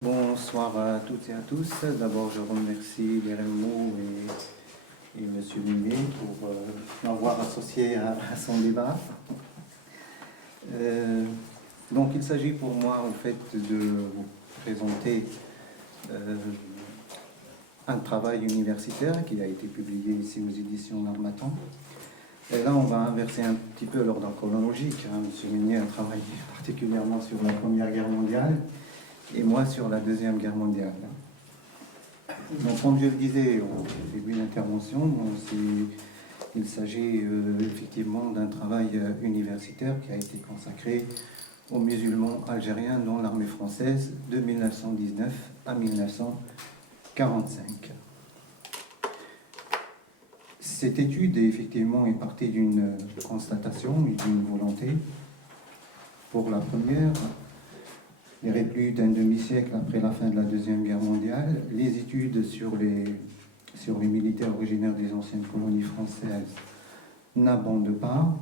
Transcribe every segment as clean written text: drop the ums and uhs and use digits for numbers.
Bonsoir à toutes et à tous. D'abord, je remercie l'RMO et M. Lumet pour m'avoir associé à son débat. Donc, il s'agit pour moi, en fait, de vous présenter un travail universitaire qui a été publié ici aux éditions L'Harmattan. Et là, on va inverser un petit peu l'ordre chronologique. M. Lumet a travaillé particulièrement sur la Première Guerre mondiale et moi sur la Deuxième Guerre mondiale. Donc, comme je le disais au début de l'intervention, il s'agit effectivement d'un travail universitaire qui a été consacré aux musulmans algériens dans l'armée française de 1919 à 1945. Cette étude, effectivement, est partie d'une constatation et d'une volonté. Pour la première, il y aurait plus d'un demi-siècle après la fin de la Deuxième Guerre mondiale, les études sur les militaires originaires des anciennes colonies françaises n'abondent pas.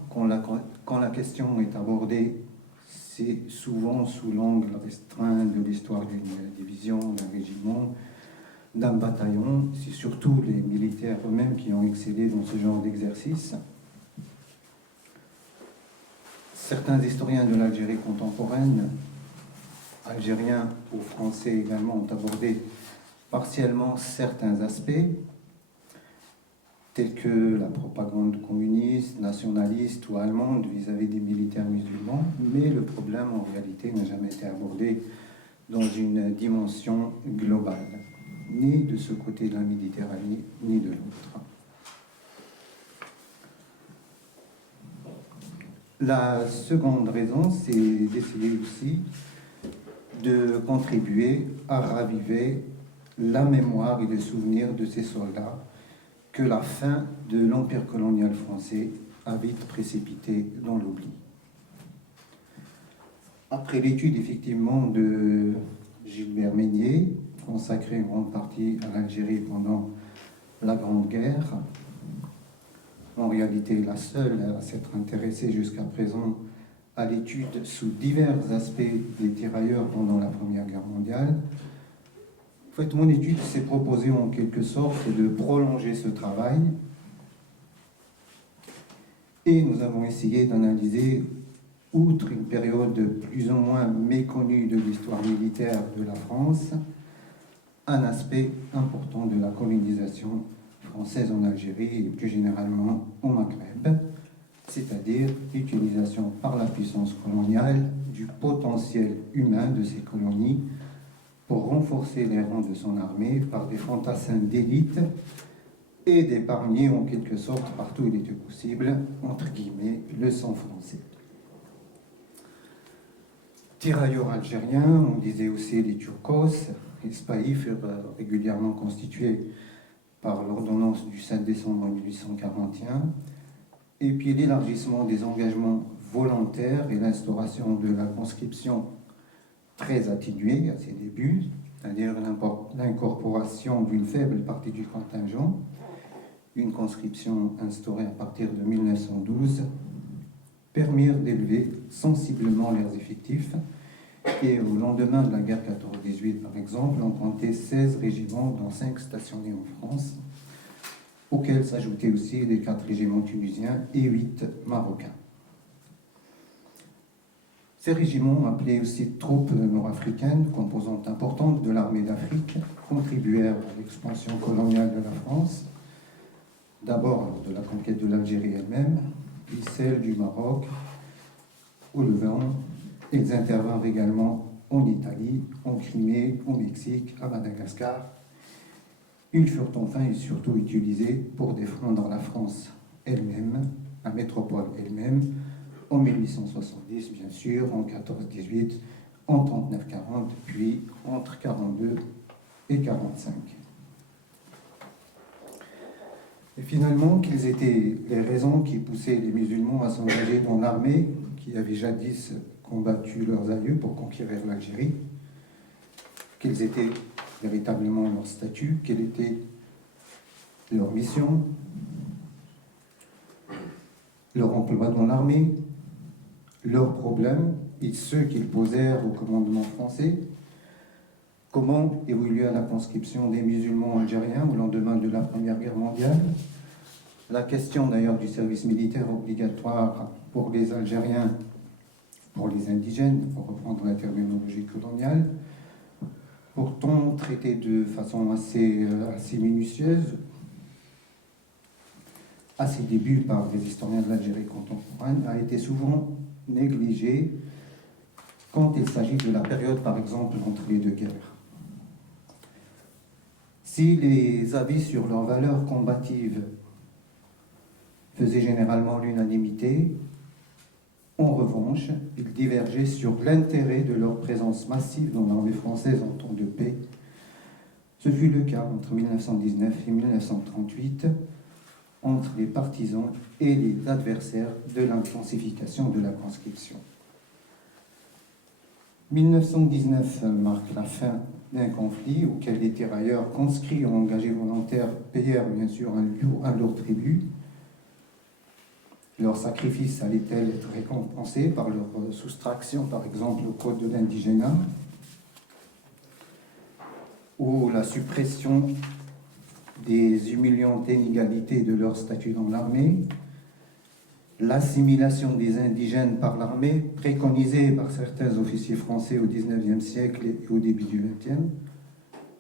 Quand la question est abordée, c'est souvent sous l'angle restreint de l'histoire d'une division, d'un régiment, d'un bataillon. C'est surtout les militaires eux-mêmes qui ont excellé dans ce genre d'exercice. Certains historiens de l'Algérie contemporaine, algériens ou français également, ont abordé partiellement certains aspects, tels que la propagande communiste, nationaliste ou allemande vis-à-vis des militaires musulmans, mais le problème en réalité n'a jamais été abordé dans une dimension globale, ni de ce côté de la Méditerranée, ni de l'autre. La seconde raison, c'est d'essayer aussi de contribuer à raviver la mémoire et le souvenir de ces soldats que la fin de l'Empire colonial français a vite précipité dans l'oubli. Après l'étude effectivement de Gilbert Meignet, consacrée en grande partie à l'Algérie pendant la Grande Guerre, en réalité la seule à s'être intéressée jusqu'à présent à l'étude sous divers aspects des tirailleurs pendant la Première Guerre mondiale. En fait, mon étude s'est proposée en quelque sorte de prolonger ce travail et nous avons essayé d'analyser, outre une période plus ou moins méconnue de l'histoire militaire de la France, un aspect important de la colonisation française en Algérie et plus généralement au Maghreb, c'est-à-dire l'utilisation par la puissance coloniale du potentiel humain de ces colonies pour renforcer les rangs de son armée par des fantassins d'élite et d'épargner en quelque sorte, partout où il était possible, entre guillemets, le sang français. Tirailleurs algériens, on disait aussi les Turcos, les spahis furent régulièrement constitués par l'ordonnance du 7 décembre 1841, et puis l'élargissement des engagements volontaires et l'instauration de la conscription très atténuée à ses débuts, c'est-à-dire l'incorporation d'une faible partie du contingent, une conscription instaurée à partir de 1912, permirent d'élever sensiblement leurs effectifs. Et au lendemain de la guerre 14-18, par exemple, on comptait 16 régiments, dont 5 stationnés en France, auxquels s'ajoutaient aussi les 4 régiments tunisiens et 8 marocains. Ces régiments, appelés aussi troupes nord-africaines, composante importante de l'armée d'Afrique, contribuèrent à l'expansion coloniale de la France, d'abord lors de la conquête de l'Algérie elle-même, puis celle du Maroc, au Levant. Ils intervinrent également en Italie, en Crimée, au Mexique, à Madagascar. Ils furent enfin et surtout utilisés pour défendre la France elle-même, la métropole elle-même, en 1870, bien sûr, en 14-18, en 39-40, puis entre 42 et 45. Et finalement, quelles étaient les raisons qui poussaient les musulmans à s'engager dans l'armée qui avait jadis combattu leurs aïeux pour conquérir l'Algérie? Quels étaient véritablement leur statut? Quelle était leur mission? Leur emploi dans l'armée? Leurs problèmes et ceux qu'ils posèrent au commandement français? Comment évolua la conscription des musulmans algériens au lendemain de la Première Guerre mondiale? La question d'ailleurs du service militaire obligatoire pour les Algériens, pour les indigènes, pour reprendre la terminologie coloniale, pourtant traitée de façon assez minutieuse à ses débuts par les historiens de l'Algérie contemporaine, a été souvent négligée quand il s'agit de la période, par exemple, entre les deux guerres. Si les avis sur leurs valeurs combatives faisaient généralement l'unanimité, en revanche, ils divergeaient sur l'intérêt de leur présence massive dans l'armée française en temps de paix. Ce fut le cas entre 1919 et 1938, entre les partisans et les adversaires de l'intensification de la conscription. 1919 marque la fin d'un conflit auquel les tirailleurs conscrits ou engagés volontaires payèrent bien sûr un lourd tribut. Leur sacrifice allait-elle être récompensé par leur soustraction, par exemple, au code de l'indigénat, ou la suppression des humiliantes inégalités de leur statut dans l'armée, l'assimilation des indigènes par l'armée, préconisée par certains officiers français au XIXe siècle et au début du XXe,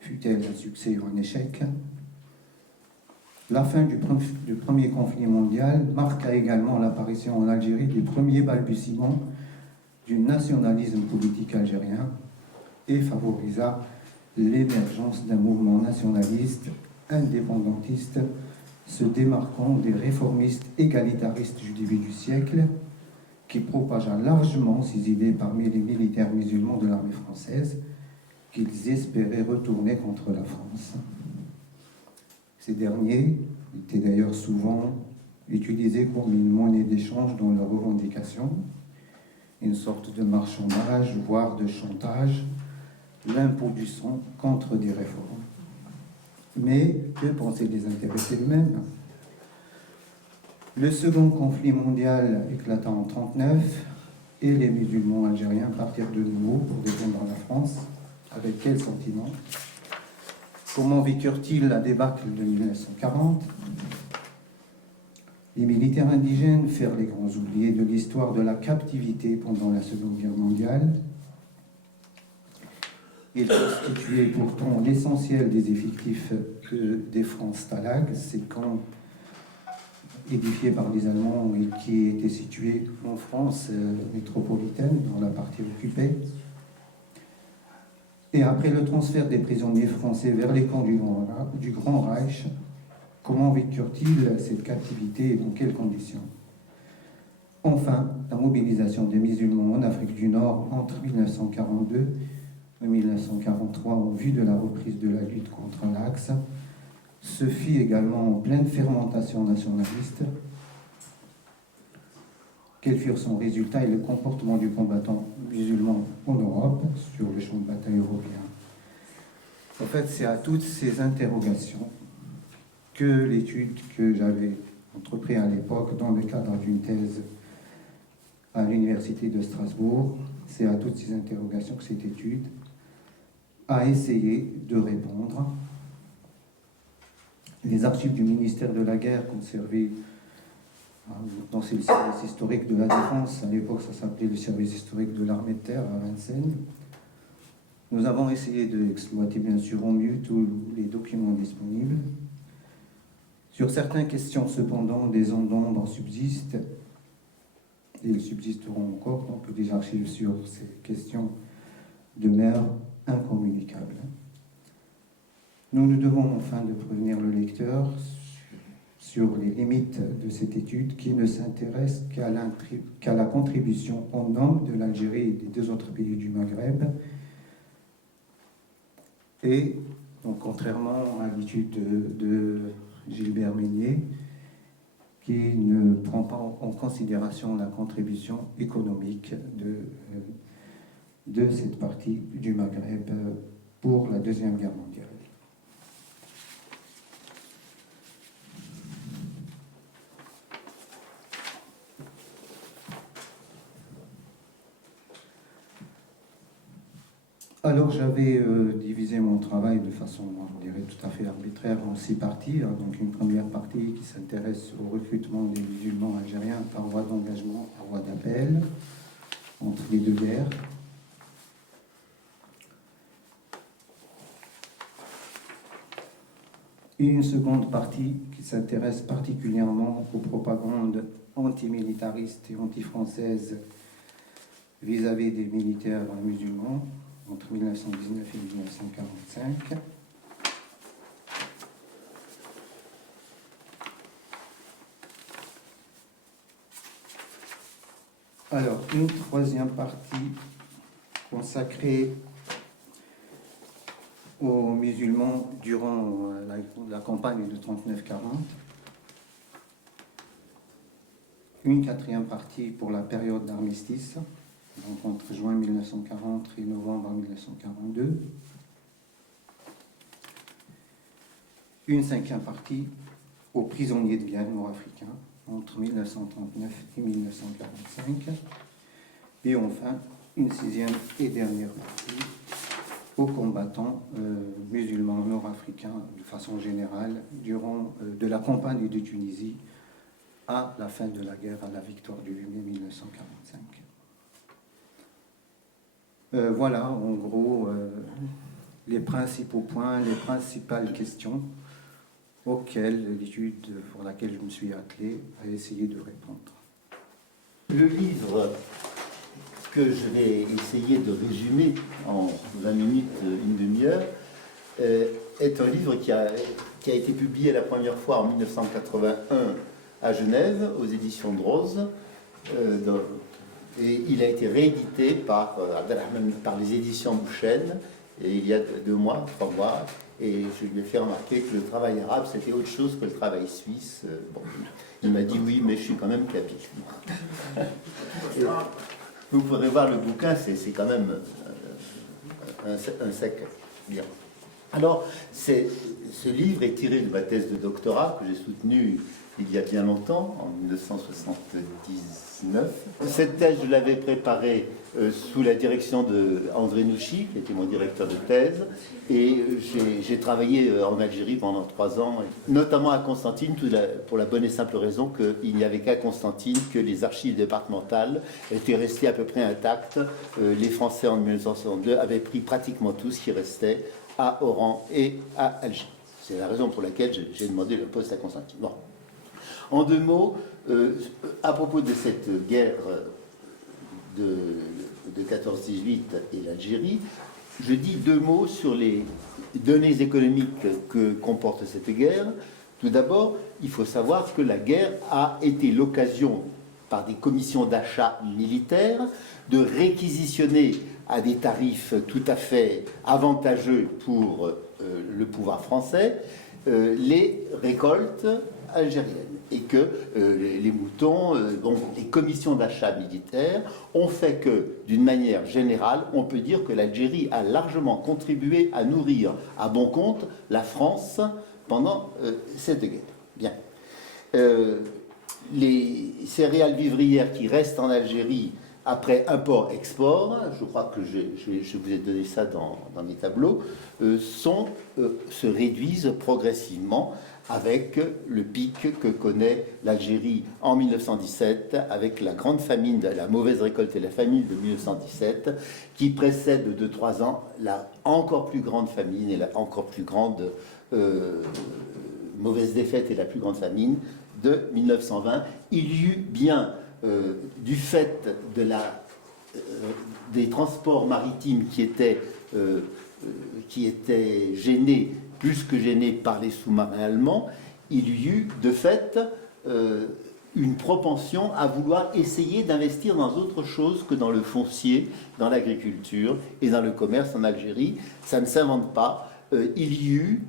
fut-elle un succès ou un échec? La fin du premier conflit mondial marqua également l'apparition en Algérie des premiers balbutiements du nationalisme politique algérien et favorisa l'émergence d'un mouvement nationaliste indépendantiste se démarquant des réformistes égalitaristes du début du siècle, qui propagea largement ces idées parmi les militaires musulmans de l'armée française, qu'ils espéraient retourner contre la France. Ces derniers étaient d'ailleurs souvent utilisés comme une monnaie d'échange dans leurs revendications, une sorte de marchandage, voire de chantage, l'impôt du sang contre des réformes. Mais que pensaient les intéressés eux-mêmes? Le second conflit mondial éclata en 1939 et les musulmans algériens partirent de nouveau pour défendre la France. Avec quel sentiment? Comment vécurent-ils la débâcle de 1940? Les militaires indigènes furent les grands oubliés de l'histoire de la captivité pendant la Seconde Guerre mondiale. Ils constituaient pourtant l'essentiel des effectifs des France Stalag, ces camps édifiés par les Allemands et qui étaient situés en France métropolitaine, dans la partie occupée. Et après le transfert des prisonniers français vers les camps du Grand Reich, comment vécurent-ils cette captivité et dans quelles conditions? Enfin, la mobilisation des musulmans en Afrique du Nord entre 1942 et 1943 en vue de la reprise de la lutte contre l'Axe se fit également en pleine fermentation nationaliste. Quels furent son résultat et le comportement du combattant musulman en Europe sur le champ de bataille européen? En fait, c'est à toutes ces interrogations que l'étude que j'avais entreprise à l'époque dans le cadre d'une thèse à l'Université de Strasbourg, c'est à toutes ces interrogations que cette étude a essayé de répondre. Les archives du ministère de la Guerre conservées dans le service historique de la Défense, à l'époque ça s'appelait le service historique de l'armée de terre à Vincennes. Nous avons essayé d'exploiter bien sûr au mieux tous les documents disponibles. Sur certaines questions cependant, des zones d'ombre subsistent, et ils subsisteront encore, donc des archives sur ces questions demeurent incommunicables. Nous devons enfin de prévenir le lecteur sur les limites de cette étude qui ne s'intéresse qu'à la contribution en nombre de l'Algérie et des deux autres pays du Maghreb. Et donc, contrairement à l'étude de Gilbert Meignet, qui ne prend pas en considération la contribution économique de cette partie du Maghreb pour la Deuxième Guerre mondiale. Alors j'avais divisé mon travail de façon, je dirais, tout à fait arbitraire en 6 parties. Hein. Donc une première partie qui s'intéresse au recrutement des musulmans algériens par voie d'engagement, par voie d'appel, entre les deux guerres. Et une seconde partie qui s'intéresse particulièrement aux propagandes antimilitaristes et anti-françaises vis-à-vis des militaires musulmans entre 1919 et 1945. Alors, une troisième partie consacrée aux musulmans durant la campagne de 39-40. Une quatrième partie pour la période d'armistice, donc entre juin 1940 et novembre 1942. Une cinquième partie aux prisonniers de guerre nord-africains entre 1939 et 1945. Et enfin, une sixième et dernière partie aux combattants musulmans nord-africains de façon générale durant de la campagne de Tunisie à la fin de la guerre, à la victoire du 8 mai 1945. Voilà, en gros, les principaux points, les principales questions auxquelles l'étude pour laquelle je me suis attelé a essayé de répondre. Le livre que je vais essayer de résumer en 20 minutes, une demi-heure, est un livre qui a été publié la première fois en 1981 à Genève, aux éditions de Rose, et il a été réédité par les éditions Bouchen, et il y a 2 mois, 3 mois, et je lui ai fait remarquer que le travail arabe, c'était autre chose que le travail suisse. Bon, il m'a dit oui, mais je suis quand même kabyle. Vous pourrez voir le bouquin, c'est quand même un sec. Bien. Alors, ce livre est tiré de ma thèse de doctorat que j'ai soutenue il y a bien longtemps, en 1979. Cette thèse, je l'avais préparée sous la direction d'André Nouchi, qui était mon directeur de thèse, et j'ai travaillé en Algérie pendant 3 ans, notamment à Constantine, pour la bonne et simple raison qu'il n'y avait qu'à Constantine que les archives départementales étaient restées à peu près intactes. Les Français, en 1962, avaient pris pratiquement tout ce qui restait à Oran et à Alger. C'est la raison pour laquelle j'ai demandé le poste à Constantine. Bon. En 2 mots, à propos de cette guerre de 14-18 et l'Algérie, je dis 2 mots sur les données économiques que comporte cette guerre. Tout d'abord, il faut savoir que la guerre a été l'occasion, par des commissions d'achat militaires, de réquisitionner à des tarifs tout à fait avantageux pour le pouvoir français les récoltes algériennes, et que les moutons, donc les commissions d'achat militaires ont fait que, d'une manière générale, on peut dire que l'Algérie a largement contribué à nourrir à bon compte la France pendant cette guerre. Bien. Les céréales vivrières qui restent en Algérie après import-export, je crois que je vous ai donné ça dans mes tableaux, se réduisent progressivement avec le pic que connaît l'Algérie en 1917, avec la grande famine, la mauvaise récolte et la famine de 1917, qui précède de 2-3 ans la encore plus grande famine et la encore plus grande mauvaise défaite et la plus grande famine de 1920. Il y eut bien, du fait des transports maritimes qui étaient gênés, plus que gênés par les sous-marins allemands, il y eut de fait une propension à vouloir essayer d'investir dans autre chose que dans le foncier, dans l'agriculture et dans le commerce en Algérie. Ça ne s'invente pas. Il y eut,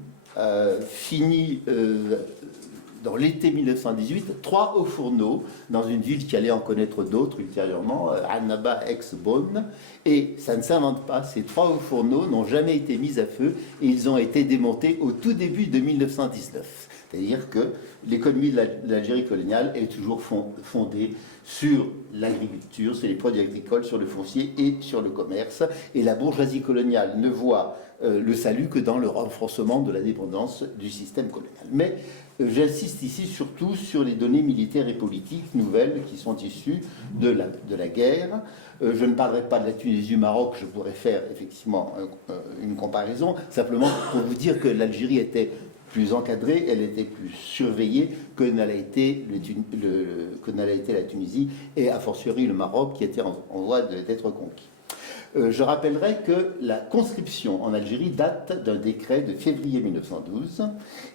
dans l'été 1918, 3 hauts fourneaux dans une ville qui allait en connaître d'autres ultérieurement, Annaba, Aix-Beaune, et ça ne s'invente pas. Ces 3 hauts fourneaux n'ont jamais été mis à feu et ils ont été démontés au tout début de 1919. C'est-à-dire que l'économie de l'Algérie coloniale est toujours fondée sur l'agriculture, sur les produits agricoles, sur le foncier et sur le commerce. Et la bourgeoisie coloniale ne voit le salut que dans le renforcement de la dépendance du système colonial. Mais j'insiste ici surtout sur les données militaires et politiques nouvelles qui sont issues de la guerre. Je ne parlerai pas de la Tunisie du Maroc, je pourrais faire effectivement une comparaison, simplement pour vous dire que l'Algérie était plus encadrée, elle était plus surveillée que n'a été la Tunisie et a fortiori le Maroc qui était en voie d'être conquis. Je rappellerai que la conscription en Algérie date d'un décret de février 1912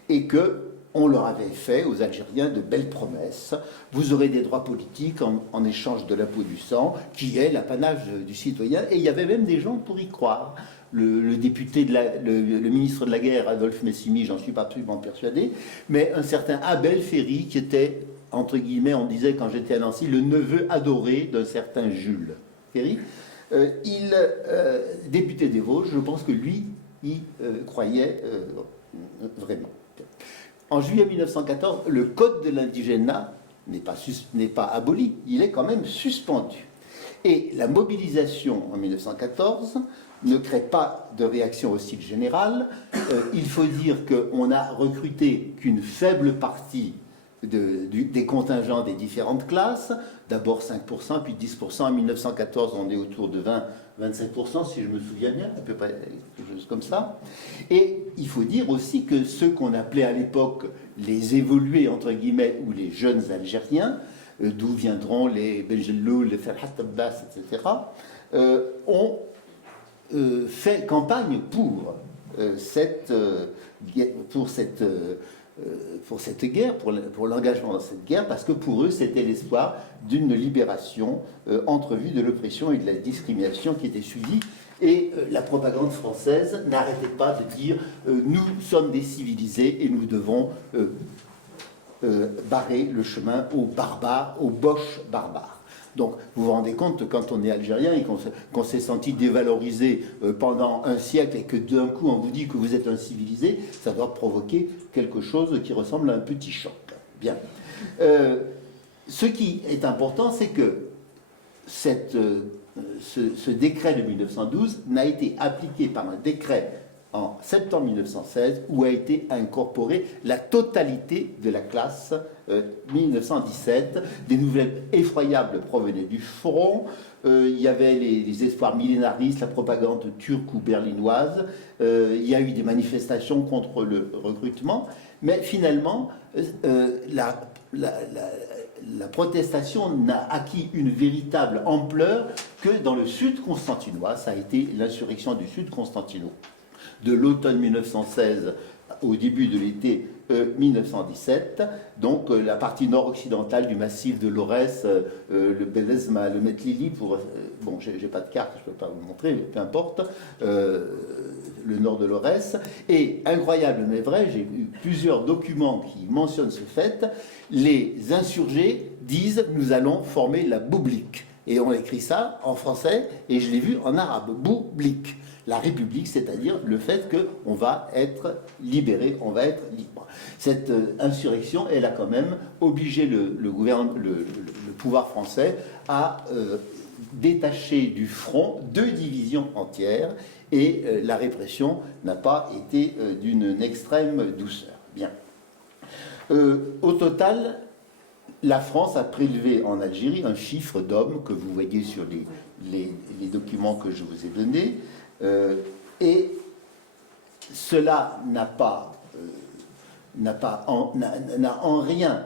et que on leur avait fait aux Algériens de belles promesses. Vous aurez des droits politiques en échange de l'impôt du sang, qui est l'apanage du citoyen. Et il y avait même des gens pour y croire. Le député, le ministre de la guerre, Adolphe Messimi, j'en suis pas absolument persuadé, mais un certain Abel Ferry, qui était, entre guillemets, on disait quand j'étais à Nancy, le neveu adoré d'un certain Jules Ferry. Député des Vosges, je pense que lui, y croyait vraiment. En juillet 1914, le code de l'indigénat n'est pas aboli, il est quand même suspendu. Et la mobilisation en 1914 ne crée pas de réaction hostile générale. Il faut dire qu'on n'a recruté qu'une faible partie des contingents des différentes classes, d'abord 5%, puis 10%. En 1914, on est autour de 20-25%, si je me souviens bien, à peu près quelque chose comme ça. Et il faut dire aussi que ceux qu'on appelait à l'époque les évolués, entre guillemets, ou les jeunes Algériens, d'où viendront les Belgelou, les Ferhat Abbas, etc., ont fait campagne pour cette guerre, pour l'engagement dans cette guerre, parce que pour eux, c'était l'espoir d'une libération entrevue de l'oppression et de la discrimination qui était subie. Et la propagande française n'arrêtait pas de dire nous sommes des civilisés et nous devons barrer le chemin aux barbares, aux boches barbares. Donc, vous vous rendez compte, quand on est algérien et qu'on s'est senti dévalorisé pendant un siècle et que d'un coup on vous dit que vous êtes un civilisé, ça doit provoquer quelque chose qui ressemble à un petit choc. Bien. Ce qui est important, c'est que ce décret de 1912 n'a été appliqué par un décret en septembre 1916 où a été incorporée la totalité de la classe 1917. Des nouvelles effroyables provenaient du front. Il y avait les espoirs millénaristes, la propagande turque ou berlinoise. Il y a eu des manifestations contre le recrutement. Mais finalement, la protestation n'a acquis une véritable ampleur que dans le sud constantinois. Ça a été l'insurrection du sud constantinois de l'automne 1916 au début de l'été 1917, donc la partie nord-occidentale du massif de l'Aurès, le Belezma, le Metlili, bon, j'ai pas de carte, je peux pas vous montrer, mais peu importe, le nord de l'Aurès. Et incroyable mais vrai, j'ai eu plusieurs documents qui mentionnent ce fait, les insurgés disent « nous allons former la Boublik ». Et on écrit ça en français, et je l'ai vu en arabe, Boublik. La République, c'est-à-dire le fait qu'on va être libéré, on va être libre. Cette insurrection, elle a quand même obligé le pouvoir français à détacher du front 2 divisions entières, et la répression n'a pas été d'une extrême douceur. Bien. Au total, la France a prélevé en Algérie un chiffre d'hommes que vous voyez sur les documents que je vous ai donnés. Et cela n'a en rien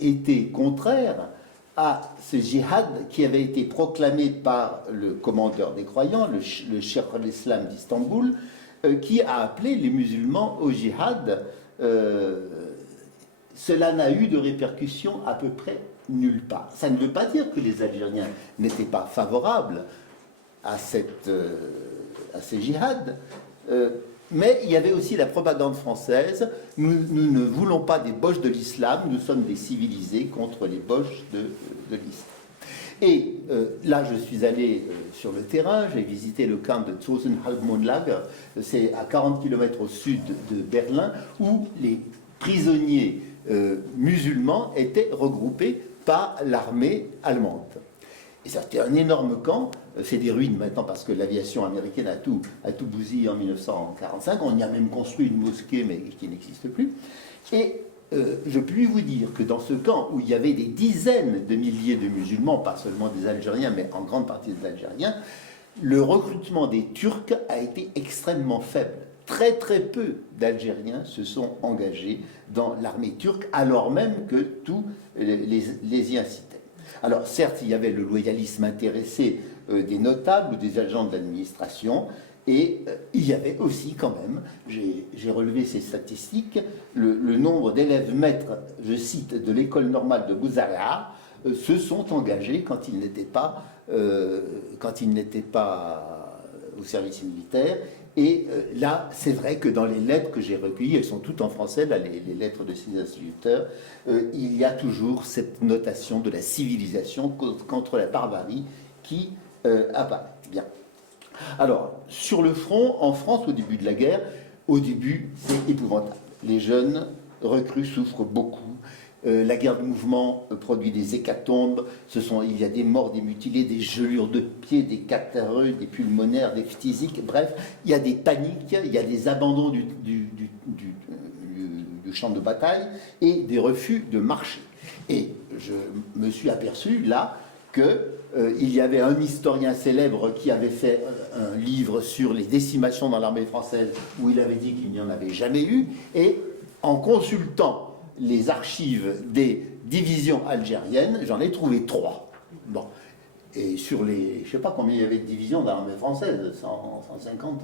été contraire à ce djihad qui avait été proclamé par le commandeur des croyants, le Cheikh al-Islam d'Istanbul, qui a appelé les musulmans au djihad. Cela n'a eu de répercussions à peu près nulle part. Ça ne veut pas dire que les Algériens n'étaient pas favorables à ces djihads, mais il y avait aussi la propagande française. Nous ne voulons pas des boches de l'islam, nous sommes des civilisés contre les boches de l'islam. Et là, je suis allé sur le terrain, j'ai visité le camp de Sachsenhausen-Lager, c'est à 40 km au sud de Berlin, où les prisonniers musulmans étaient regroupés par l'armée allemande. Et c'était un énorme camp, c'est des ruines maintenant parce que l'aviation américaine a tout bousillé en 1945, on y a même construit une mosquée mais qui n'existe plus. Et je puis vous dire que dans ce camp où il y avait des dizaines de milliers de musulmans, pas seulement des Algériens mais en grande partie des Algériens, le recrutement des Turcs a été extrêmement faible. Très très peu d'Algériens se sont engagés dans l'armée turque alors même que tous les y incitaient. Alors certes, il y avait le loyalisme intéressé des notables ou des agents de l'administration, et il y avait aussi quand même, j'ai relevé ces statistiques, le nombre d'élèves maîtres, je cite, de l'école normale de Bouzaria, se sont engagés quand ils n'étaient pas au service militaire. Et là, c'est vrai que dans les lettres que j'ai recueillies, elles sont toutes en français, là, les lettres de ces instituteurs, il y a toujours cette notation de la civilisation contre la barbarie qui apparaît. Bien. Alors, sur le front, en France, au début de la guerre, c'est épouvantable. Les jeunes recrues souffrent beaucoup. La guerre de mouvement produit des hécatombes. Il y a des morts, des mutilés, des gelures de pieds, des catarrheux, des pulmonaires, des phtisiques. Bref, il y a des paniques, il y a des abandons du champ de bataille et des refus de marcher. Et je me suis aperçu là qu'il y avait un historien célèbre qui avait fait un livre sur les décimations dans l'armée française où il avait dit qu'il n'y en avait jamais eu. Et en consultant les archives des divisions algériennes, j'en ai trouvé 3. Bon. Et sur les... Je ne sais pas combien il y avait de divisions dans l'armée française, 150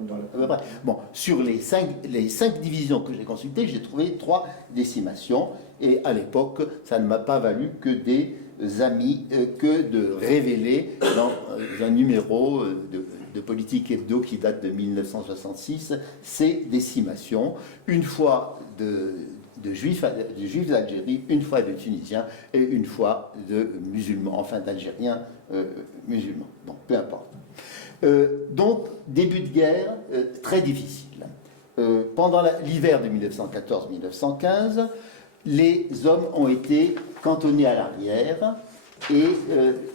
à peu près. Bon, sur les 5 divisions que j'ai consultées, j'ai trouvé 3 décimations. Et à l'époque, ça ne m'a pas valu que des amis, que de révéler dans un numéro de Politique Hebdo qui date de 1966 ces décimations. Une fois de juifs d'Algérie, une fois de Tunisiens et une fois de musulmans, enfin d'Algériens musulmans. Bon, peu importe. Donc, début de guerre très difficile. Pendant l'hiver de 1914-1915, les hommes ont été cantonnés à l'arrière, et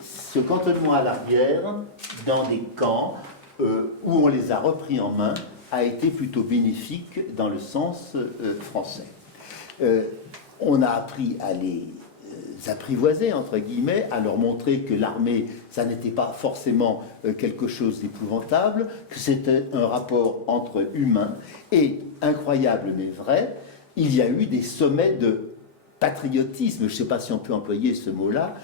ce cantonnement à l'arrière, dans des camps où on les a repris en main, a été plutôt bénéfique dans le sens français. On a appris à les apprivoiser, entre guillemets, à leur montrer que l'armée, ça n'était pas forcément quelque chose d'épouvantable, que c'était un rapport entre humains, et, incroyable mais vrai, il y a eu des sommets de patriotisme, je ne sais pas si on peut employer ce mot-là,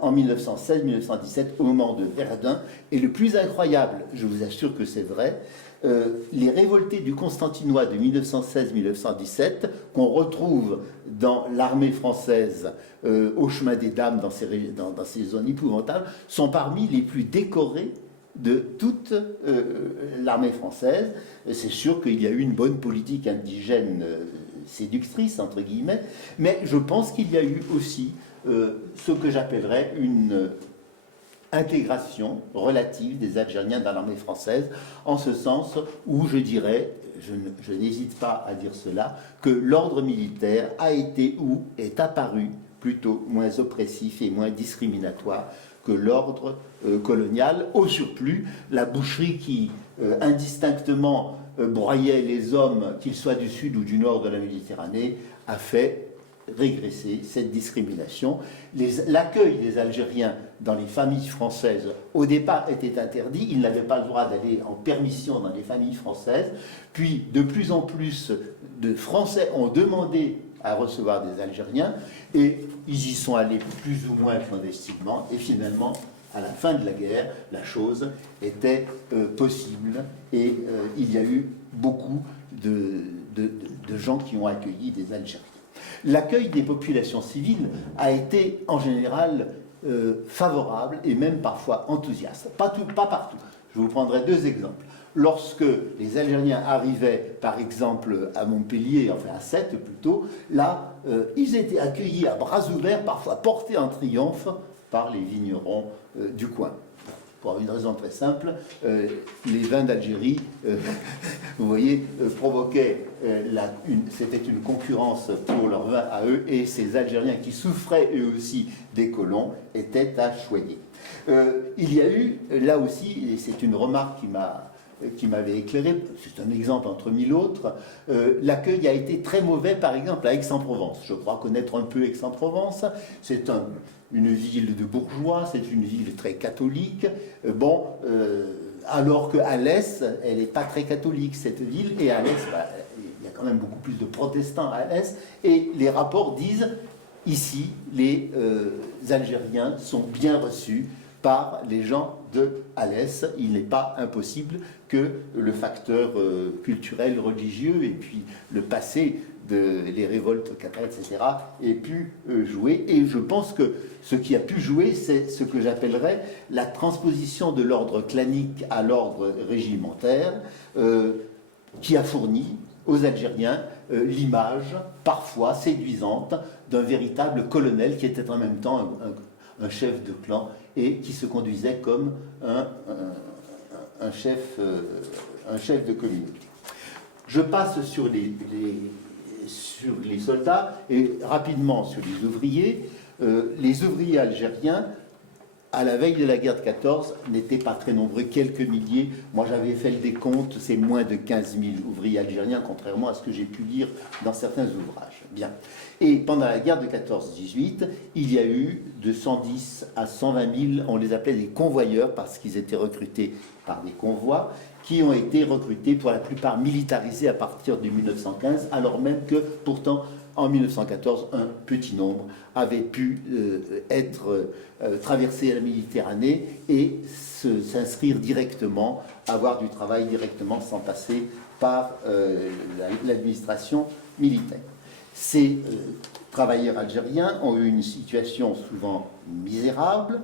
en 1916-1917, au moment de Verdun, et le plus incroyable, je vous assure que c'est vrai, les révoltés du Constantinois de 1916-1917, qu'on retrouve dans l'armée française au chemin des Dames, dans ces zones épouvantables, sont parmi les plus décorés de toute l'armée française. C'est sûr qu'il y a eu une bonne politique indigène séductrice, entre guillemets, mais je pense qu'il y a eu aussi ce que j'appellerais une intégration relative des Algériens dans l'armée française, en ce sens où je dirais, je n'hésite pas à dire cela, que l'ordre militaire a été ou est apparu plutôt moins oppressif et moins discriminatoire que l'ordre colonial. Au surplus, la boucherie qui indistinctement broyait les hommes, qu'ils soient du sud ou du nord de la Méditerranée, a fait régresser cette discrimination. L'accueil des Algériens dans les familles françaises, au départ, était interdit. Ils n'avaient pas le droit d'aller en permission dans les familles françaises. Puis, de plus en plus de Français ont demandé à recevoir des Algériens, et ils y sont allés plus ou moins clandestinement, et finalement, à la fin de la guerre, la chose était possible, et il y a eu beaucoup de gens qui ont accueilli des Algériens. L'accueil des populations civiles a été en général favorable et même parfois enthousiaste. Pas partout. Je vous prendrai 2 exemples. Lorsque les Algériens arrivaient, par exemple, à Montpellier, enfin à Sète plutôt, là, ils étaient accueillis à bras ouverts, parfois portés en triomphe par les vignerons du coin. Pour une raison très simple, les vins d'Algérie, vous voyez, provoquaient, c'était une concurrence pour leurs vins à eux, et ces Algériens qui souffraient eux aussi des colons étaient à choyer. Il y a eu, là aussi, et c'est une remarque qui m'avait éclairé, c'est un exemple entre mille autres, l'accueil a été très mauvais, par exemple, à Aix-en-Provence. Je crois connaître un peu Aix-en-Provence. C'est une ville de bourgeois, c'est une ville très catholique. Alors qu'à l'Est, elle n'est pas très catholique, cette ville, et à l'Est, il y a quand même beaucoup plus de protestants à l'Est, et les rapports disent, ici, les Algériens sont bien reçus par les gens de Alès. Il n'est pas impossible que le facteur culturel, religieux, et puis le passé les révoltes catholiques, etc., ait pu jouer. Et je pense que ce qui a pu jouer, c'est ce que j'appellerais la transposition de l'ordre clanique à l'ordre régimentaire, qui a fourni aux Algériens l'image, parfois séduisante, d'un véritable colonel qui était en même temps un chef de clan et qui se conduisait comme un chef de communauté. Je passe sur les soldats et rapidement sur les ouvriers. Les ouvriers algériens, à la veille de la guerre de 14, n'étaient pas très nombreux, quelques milliers. Moi, j'avais fait le décompte, c'est moins de 15 000 ouvriers algériens, contrairement à ce que j'ai pu lire dans certains ouvrages. Bien. Et pendant la guerre de 14-18, il y a eu de 110 à 120 000, on les appelait des convoyeurs parce qu'ils étaient recrutés par des convois, qui ont été recrutés pour la plupart militarisés à partir de 1915, alors même que pourtant en 1914, un petit nombre avait pu traverser la Méditerranée et s'inscrire directement, avoir du travail directement sans passer par l'administration militaire. Ces travailleurs algériens ont eu une situation souvent misérable.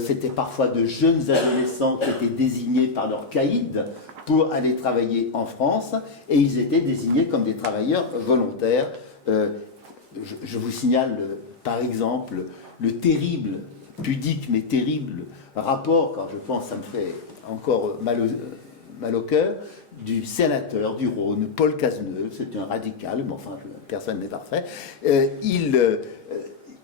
C'était parfois de jeunes adolescents qui étaient désignés par leur caïd pour aller travailler en France, et ils étaient désignés comme des travailleurs volontaires. Je vous signale, par exemple, le terrible, pudique mais terrible rapport, quand je pense, ça me fait encore mal au cœur, du sénateur du Rhône, Paul Cazeneuve. C'est un radical, mais enfin, personne n'est parfait.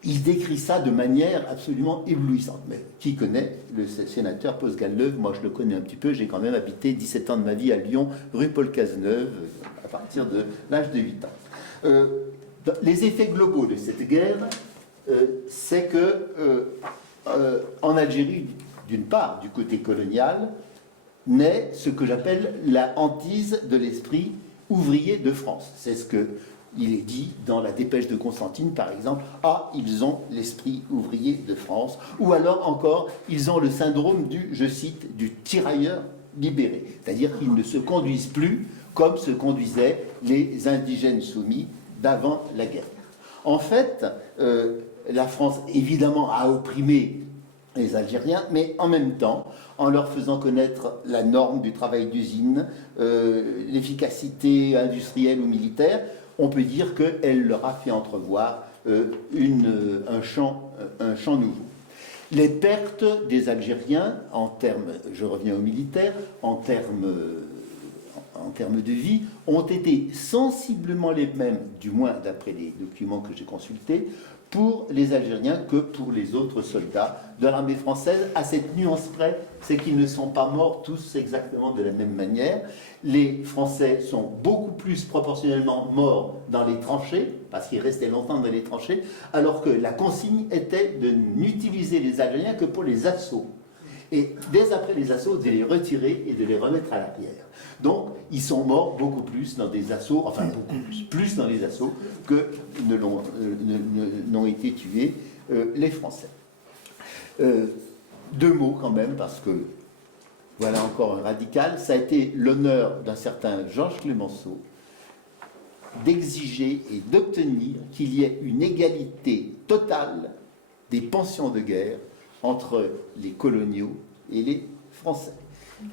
Il décrit ça de manière absolument éblouissante. Mais qui connaît le sénateur Paul Cazeneuve? Moi, je le connais un petit peu. J'ai quand même habité 17 ans de ma vie à Lyon, rue Paul Cazeneuve, à partir de l'âge de 8 ans. Les effets globaux de cette guerre, c'est que en Algérie, d'une part, du côté colonial, naît ce que j'appelle la hantise de l'esprit ouvrier de France. C'est ce qu'il est dit dans la dépêche de Constantine, par exemple. Ah, ils ont l'esprit ouvrier de France. Ou alors encore, ils ont le syndrome je cite, du tirailleur libéré. C'est-à-dire qu'ils ne se conduisent plus comme se conduisaient les indigènes soumis d'avant la guerre. En fait, la France, évidemment, a opprimé les Algériens, mais en même temps, en leur faisant connaître la norme du travail d'usine, l'efficacité industrielle ou militaire, on peut dire qu'elle leur a fait entrevoir un champ nouveau. Les pertes des Algériens, en termes, je reviens aux militaires, en termes de vie, ont été sensiblement les mêmes, du moins d'après les documents que j'ai consultés, pour les Algériens que pour les autres soldats de l'armée française, à cette nuance près, c'est qu'ils ne sont pas morts tous exactement de la même manière. Les Français sont beaucoup plus proportionnellement morts dans les tranchées, parce qu'ils restaient longtemps dans les tranchées, alors que la consigne était de n'utiliser les Algériens que pour les assauts. Et dès après les assauts, de les retirer et de les remettre à l'arrière. Donc, ils sont morts beaucoup plus dans des assauts, enfin beaucoup plus dans les assauts que n'ont été tués les Français. Deux mots quand même, parce que voilà encore un radical. Ça a été l'honneur d'un certain Georges Clemenceau d'exiger et d'obtenir qu'il y ait une égalité totale des pensions de guerre entre les coloniaux et les Français.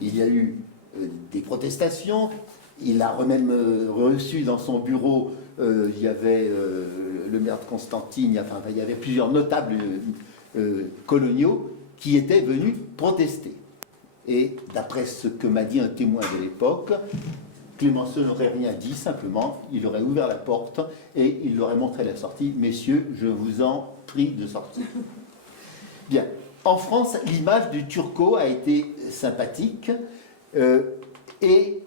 Il y a eu des protestations, il a même reçu dans son bureau, il y avait le maire de Constantine, il y avait plusieurs notables coloniaux qui étaient venus protester. Et d'après ce que m'a dit un témoin de l'époque, Clémenceau n'aurait rien dit, simplement, il aurait ouvert la porte et il leur aurait montré la sortie. Messieurs, je vous en prie de sortir. Bien. En France, l'image du turco a été sympathique et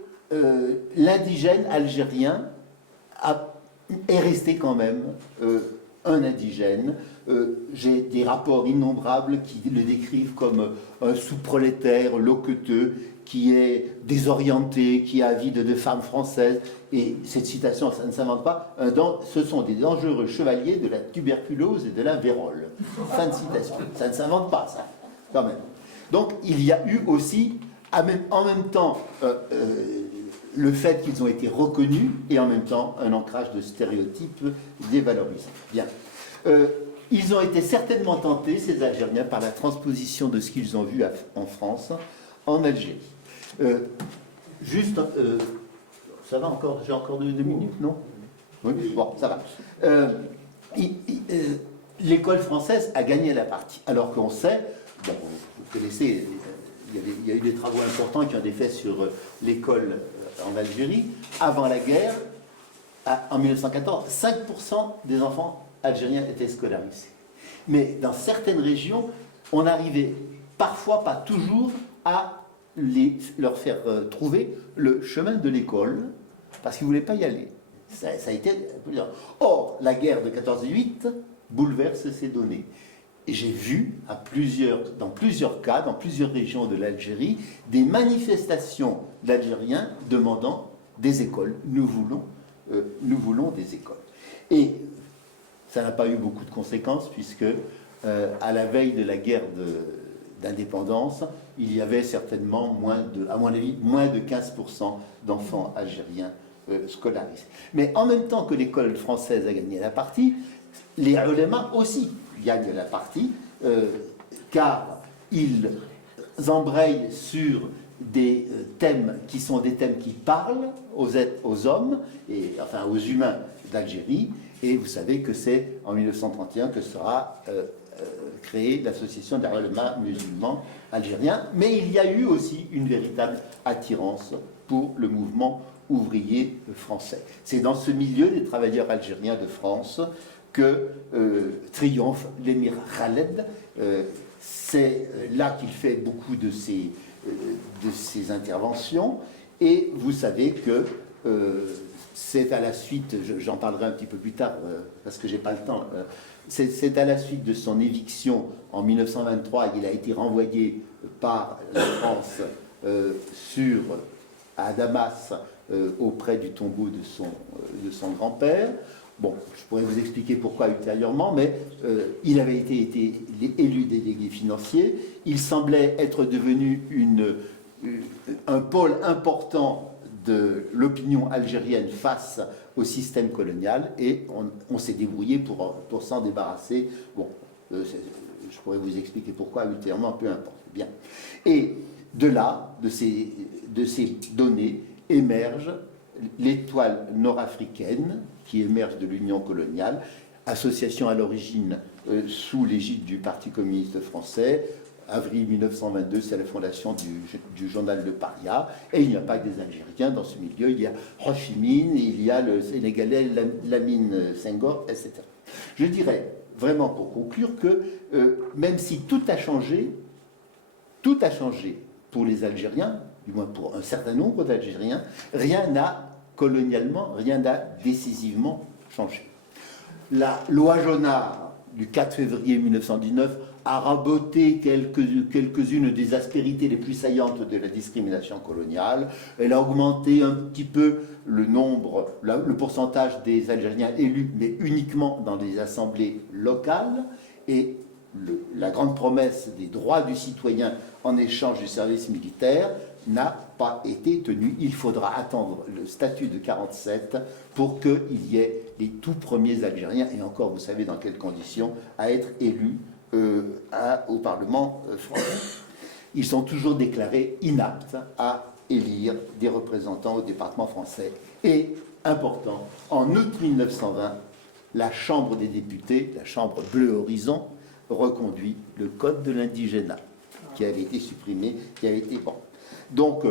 l'indigène algérien est resté quand même un indigène. J'ai des rapports innombrables qui le décrivent comme un sous-prolétaire loqueteux, qui est désorienté, qui est avide de femmes françaises. Et cette citation, ça ne s'invente pas. Ce sont des dangereux chevaliers de la tuberculose et de la vérole. Fin de citation. Ça ne s'invente pas, ça, quand même. Donc, il y a eu aussi, en même temps, le fait qu'ils ont été reconnus et en même temps un ancrage de stéréotypes dévalorisants. Bien. Ils ont été certainement tentés, ces Algériens, par la transposition de ce qu'ils ont vu en France, en Algérie. Ça va encore? J'ai encore 2 minutes, non? Oui, bon, ça va. L'école française a gagné la partie, alors qu'on sait, bon, vous connaissez, il y a eu des travaux importants qui ont été faits sur l'école en Algérie. Avant la guerre, en 1914, 5% des enfants algériens étaient scolarisés. Mais dans certaines régions, on arrivait parfois, pas toujours, à leur faire trouver le chemin de l'école parce qu'ils ne voulaient pas y aller. Ça a été... Or, la guerre de 14-18 bouleverse ces données. Et j'ai vu dans plusieurs cas, dans plusieurs régions de l'Algérie, des manifestations d'Algériens demandant des écoles. Nous voulons des écoles. Et ça n'a pas eu beaucoup de conséquences puisque à la veille de la guerre d'indépendance, il y avait certainement à mon avis, moins de 15% d'enfants algériens scolarisés. Mais en même temps que l'école française a gagné la partie, les ulémas aussi gagnent la partie, car ils embrayent sur des thèmes qui sont des thèmes qui parlent aux hommes, et enfin aux humains d'Algérie, et vous savez que c'est en 1931 que sera créée l'association des ulémas musulmans algériens, mais il y a eu aussi une véritable attirance pour le mouvement ouvrier français. C'est dans ce milieu des travailleurs algériens de France que triomphe l'émir Khaled. C'est là qu'il fait beaucoup de ses interventions, et vous savez que c'est à la suite, j'en parlerai un petit peu plus tard parce que j'ai pas le temps, c'est à la suite de son éviction en 1923, il a été renvoyé par la France à Damas auprès du tombeau de son grand-père. Bon, je pourrais vous expliquer pourquoi ultérieurement, mais il avait été élu délégué financier. Il semblait être devenu un pôle important de l'opinion algérienne face au système colonial, et on s'est débrouillé pour s'en débarrasser. Bon, je pourrais vous expliquer pourquoi ultérieurement, peu importe. Bien. Et de là, de ces données, émerge l'étoile nord-africaine qui émerge de l'Union coloniale, association à l'origine sous l'égide du Parti communiste français. Avril 1922, c'est la fondation du journal Le Paria, et il n'y a pas que des Algériens dans ce milieu, il y a Ho Chi Minh, il y a le Sénégalais Lamine Senghor, etc. Je dirais vraiment pour conclure que même si tout a changé pour les Algériens, du moins pour un certain nombre d'Algériens, rien n'a décisivement changé. La loi Jonard du 4 février 1919 a raboté quelques-unes des aspérités les plus saillantes de la discrimination coloniale. Elle a augmenté un petit peu le pourcentage des Algériens élus, mais uniquement dans des assemblées locales. Et la grande promesse des droits du citoyen en échange du service militaire n'a pas été tenue. Il faudra attendre le statut de 47 pour qu'il y ait les tout premiers Algériens, et encore, vous savez dans quelles conditions, à être élus au Parlement français. Ils sont toujours déclarés inaptes à élire des représentants au département français. Et, important, en août 1920, la Chambre des députés, la Chambre Bleu Horizon, reconduit le code de l'indigénat, qui avait été supprimé, qui avait été bon. Donc,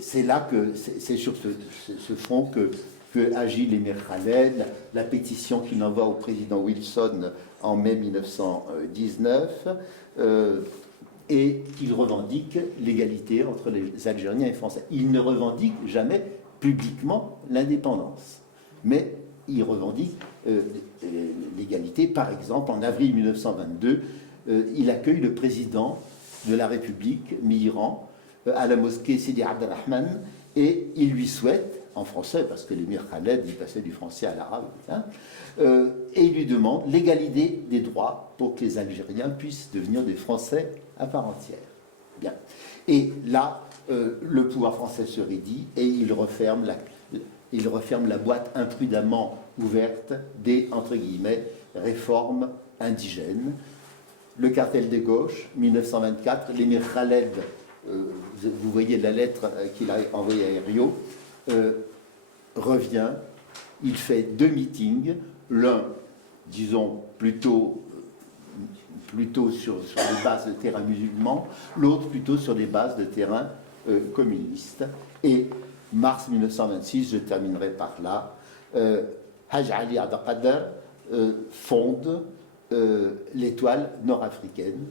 c'est là que, c'est sur ce front que agit l'émir Khaled, la pétition qu'il envoie au président Wilson en mai 1919, et qu'il revendique l'égalité entre les Algériens et Français. Il ne revendique jamais publiquement l'indépendance, mais il revendique l'égalité. Par exemple, en avril 1922, il accueille le président de la République, Mitterrand, à la mosquée Sidi Abdelrahman, et il lui souhaite, en français, parce que l'émir Khaled, il passait du français à l'arabe, hein, et il lui demande l'égalité des droits pour que les Algériens puissent devenir des Français à part entière. Bien. Et là, le pouvoir français se raidit et il referme la boîte imprudemment ouverte des, entre guillemets, réformes indigènes. Le cartel des gauches, 1924, l'émir Khaled, vous voyez la lettre qu'il a envoyée à Herriot, revient, il fait 2 meetings, l'un, disons, plutôt sur des bases de terrain musulmans, l'autre plutôt sur des bases de terrain communistes. Et mars 1926, je terminerai par là, Haj Ali Abdelkader fonde l'étoile nord-africaine.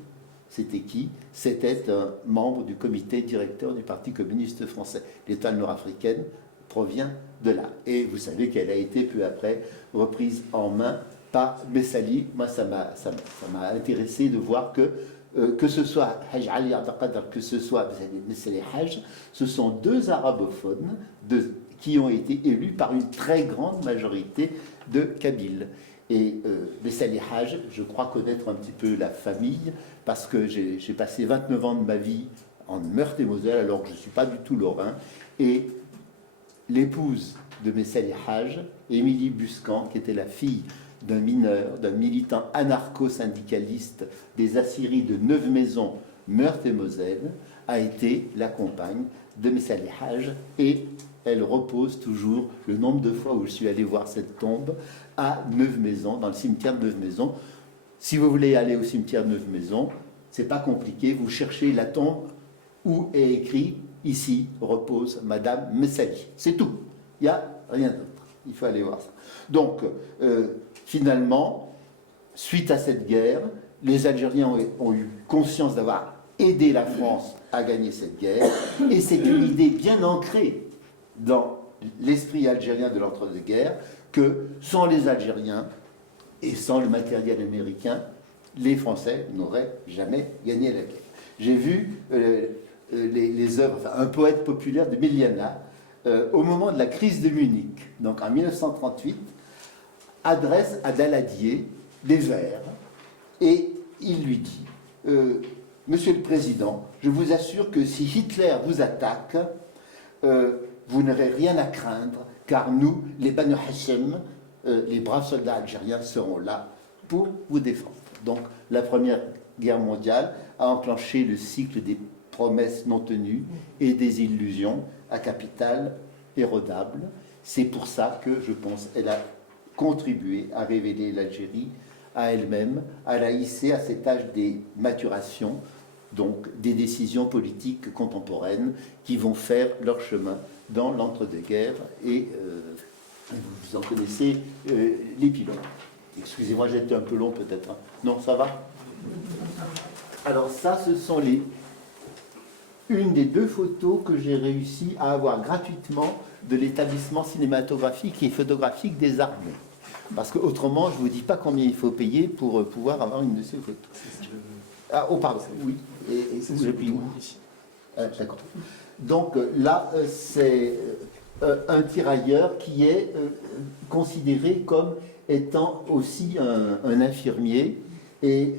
C'était qui? C'était un membre du comité directeur du Parti communiste français. L'étoile nord-africaine provient de là. Et vous savez qu'elle a été peu après reprise en main par Messali. Moi, ça m'a intéressé de voir que ce soit Haj Ali Abdelkader, que ce soit Messali Haj, ce sont 2 arabophones qui ont été élus par une très grande majorité de Kabyles. Et Messali Haj, je crois connaître un petit peu la famille, parce que j'ai passé 29 ans de ma vie en Meurthe-et-Moselle, alors que je ne suis pas du tout lorrain, et l'épouse de Messali Haj, Émilie Buscan, qui était la fille d'un mineur, d'un militant anarcho-syndicaliste des Assiries de Neuve-Maisons, Meurthe-et-Moselle, a été la compagne de Messali Haj, et elle repose toujours, le nombre de fois où je suis allé voir cette tombe, à Neuve-Maisons, dans le cimetière de Neuve-Maisons. Si vous voulez aller au cimetière de Neuve-Maisons, c'est pas compliqué, vous cherchez la tombe où est écrit « Ici repose Madame Messali ». C'est tout, il n'y a rien d'autre, il faut aller voir ça. Donc, finalement, suite à cette guerre, les Algériens ont eu conscience d'avoir aidé la France à gagner cette guerre, et c'est une idée bien ancrée dans l'esprit algérien de l'entre-deux-guerres que sans les Algériens et sans le matériel américain, les Français n'auraient jamais gagné la guerre. J'ai vu les œuvres, enfin, un poète populaire de Miliana, au moment de la crise de Munich, donc en 1938, adresse à Daladier des vers, et il lui dit Monsieur le Président, je vous assure que si Hitler vous attaque, vous n'aurez rien à craindre, car nous, les Banu Hachem, les braves soldats algériens, seront là pour vous défendre. Donc, la Première Guerre mondiale a enclenché le cycle des promesses non tenues et des illusions à capital érodable. C'est pour ça que, je pense, elle a contribué à révéler l'Algérie à elle-même, à la hisser à cet âge des maturations, donc des décisions politiques contemporaines qui vont faire leur chemin dans l'entre-deux-guerres, et vous en connaissez l'épilogue. Excusez-moi, j'ai été un peu long peut-être. Hein. Non, ça va? Alors ça, ce sont une des 2 photos que j'ai réussi à avoir gratuitement de l'établissement cinématographique et photographique des armées. Parce qu'autrement, je ne vous dis pas combien il faut payer pour pouvoir avoir une de ces photos. Ah, oh, pardon, oui. Et je puis où? D'accord. Donc là, c'est un tirailleur qui est considéré comme étant aussi un infirmier. Et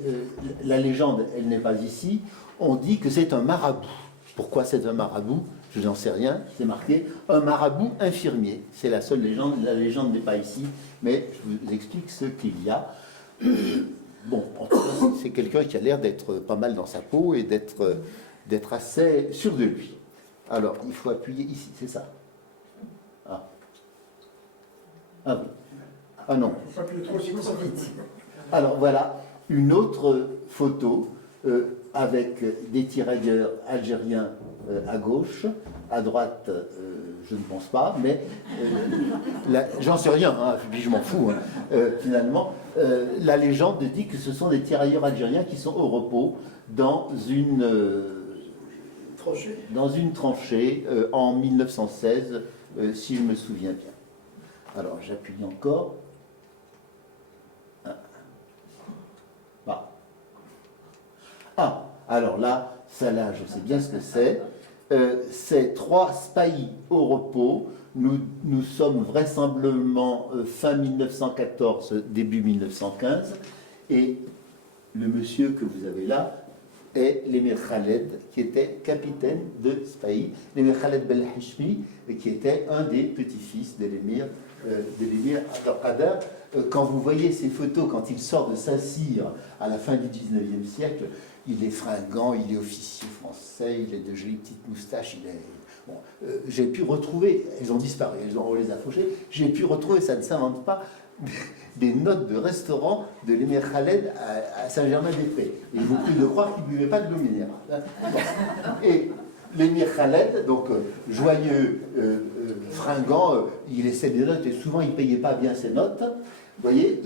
la légende, elle n'est pas ici. On dit que c'est un marabout. Pourquoi c'est un marabout? Je n'en sais rien. C'est marqué un marabout infirmier. C'est la seule légende. La légende n'est pas ici, mais je vous explique ce qu'il y a. Bon, en tout cas, c'est quelqu'un qui a l'air d'être pas mal dans sa peau et d'être assez sûr de lui. Alors, il faut appuyer ici, c'est ça. Ah. Ah oui. Ah non. Alors voilà, une autre photo avec des tirailleurs algériens à gauche, à droite, je ne pense pas, mais j'en sais rien, hein, puis je m'en fous, hein. Finalement. La légende dit que ce sont des tirailleurs algériens qui sont au repos dans une tranchée en 1916, si je me souviens bien. Alors j'appuie encore. Ah, alors là, ça là, je sais bien ce que c'est. C'est 3 spahis au repos. Nous sommes vraisemblablement fin 1914, début 1915. Et le monsieur que vous avez là est l'émir Khaled, qui était capitaine de Spahi. L'émir Khaled Belhachmi, qui était un des petits-fils de l'émir Abdelkader. Quand vous voyez ces photos, quand il sort de Saint-Cyr à la fin du 19e siècle, il est fringant, il est officier français, il a de jolies petites moustaches, Bon, j'ai pu retrouver, elles ont disparu, on les a fauchées, j'ai pu retrouver, ça ne s'invente pas, des notes de restaurant de l'émir Khaled à Saint-Germain-des-Prés. Il vous prie de croire qu'il ne buvait pas de l'eau minérale. Bon. Et l'émir Khaled, donc joyeux, fringant, il essaie des notes et souvent il ne payait pas bien ses notes. Vous voyez,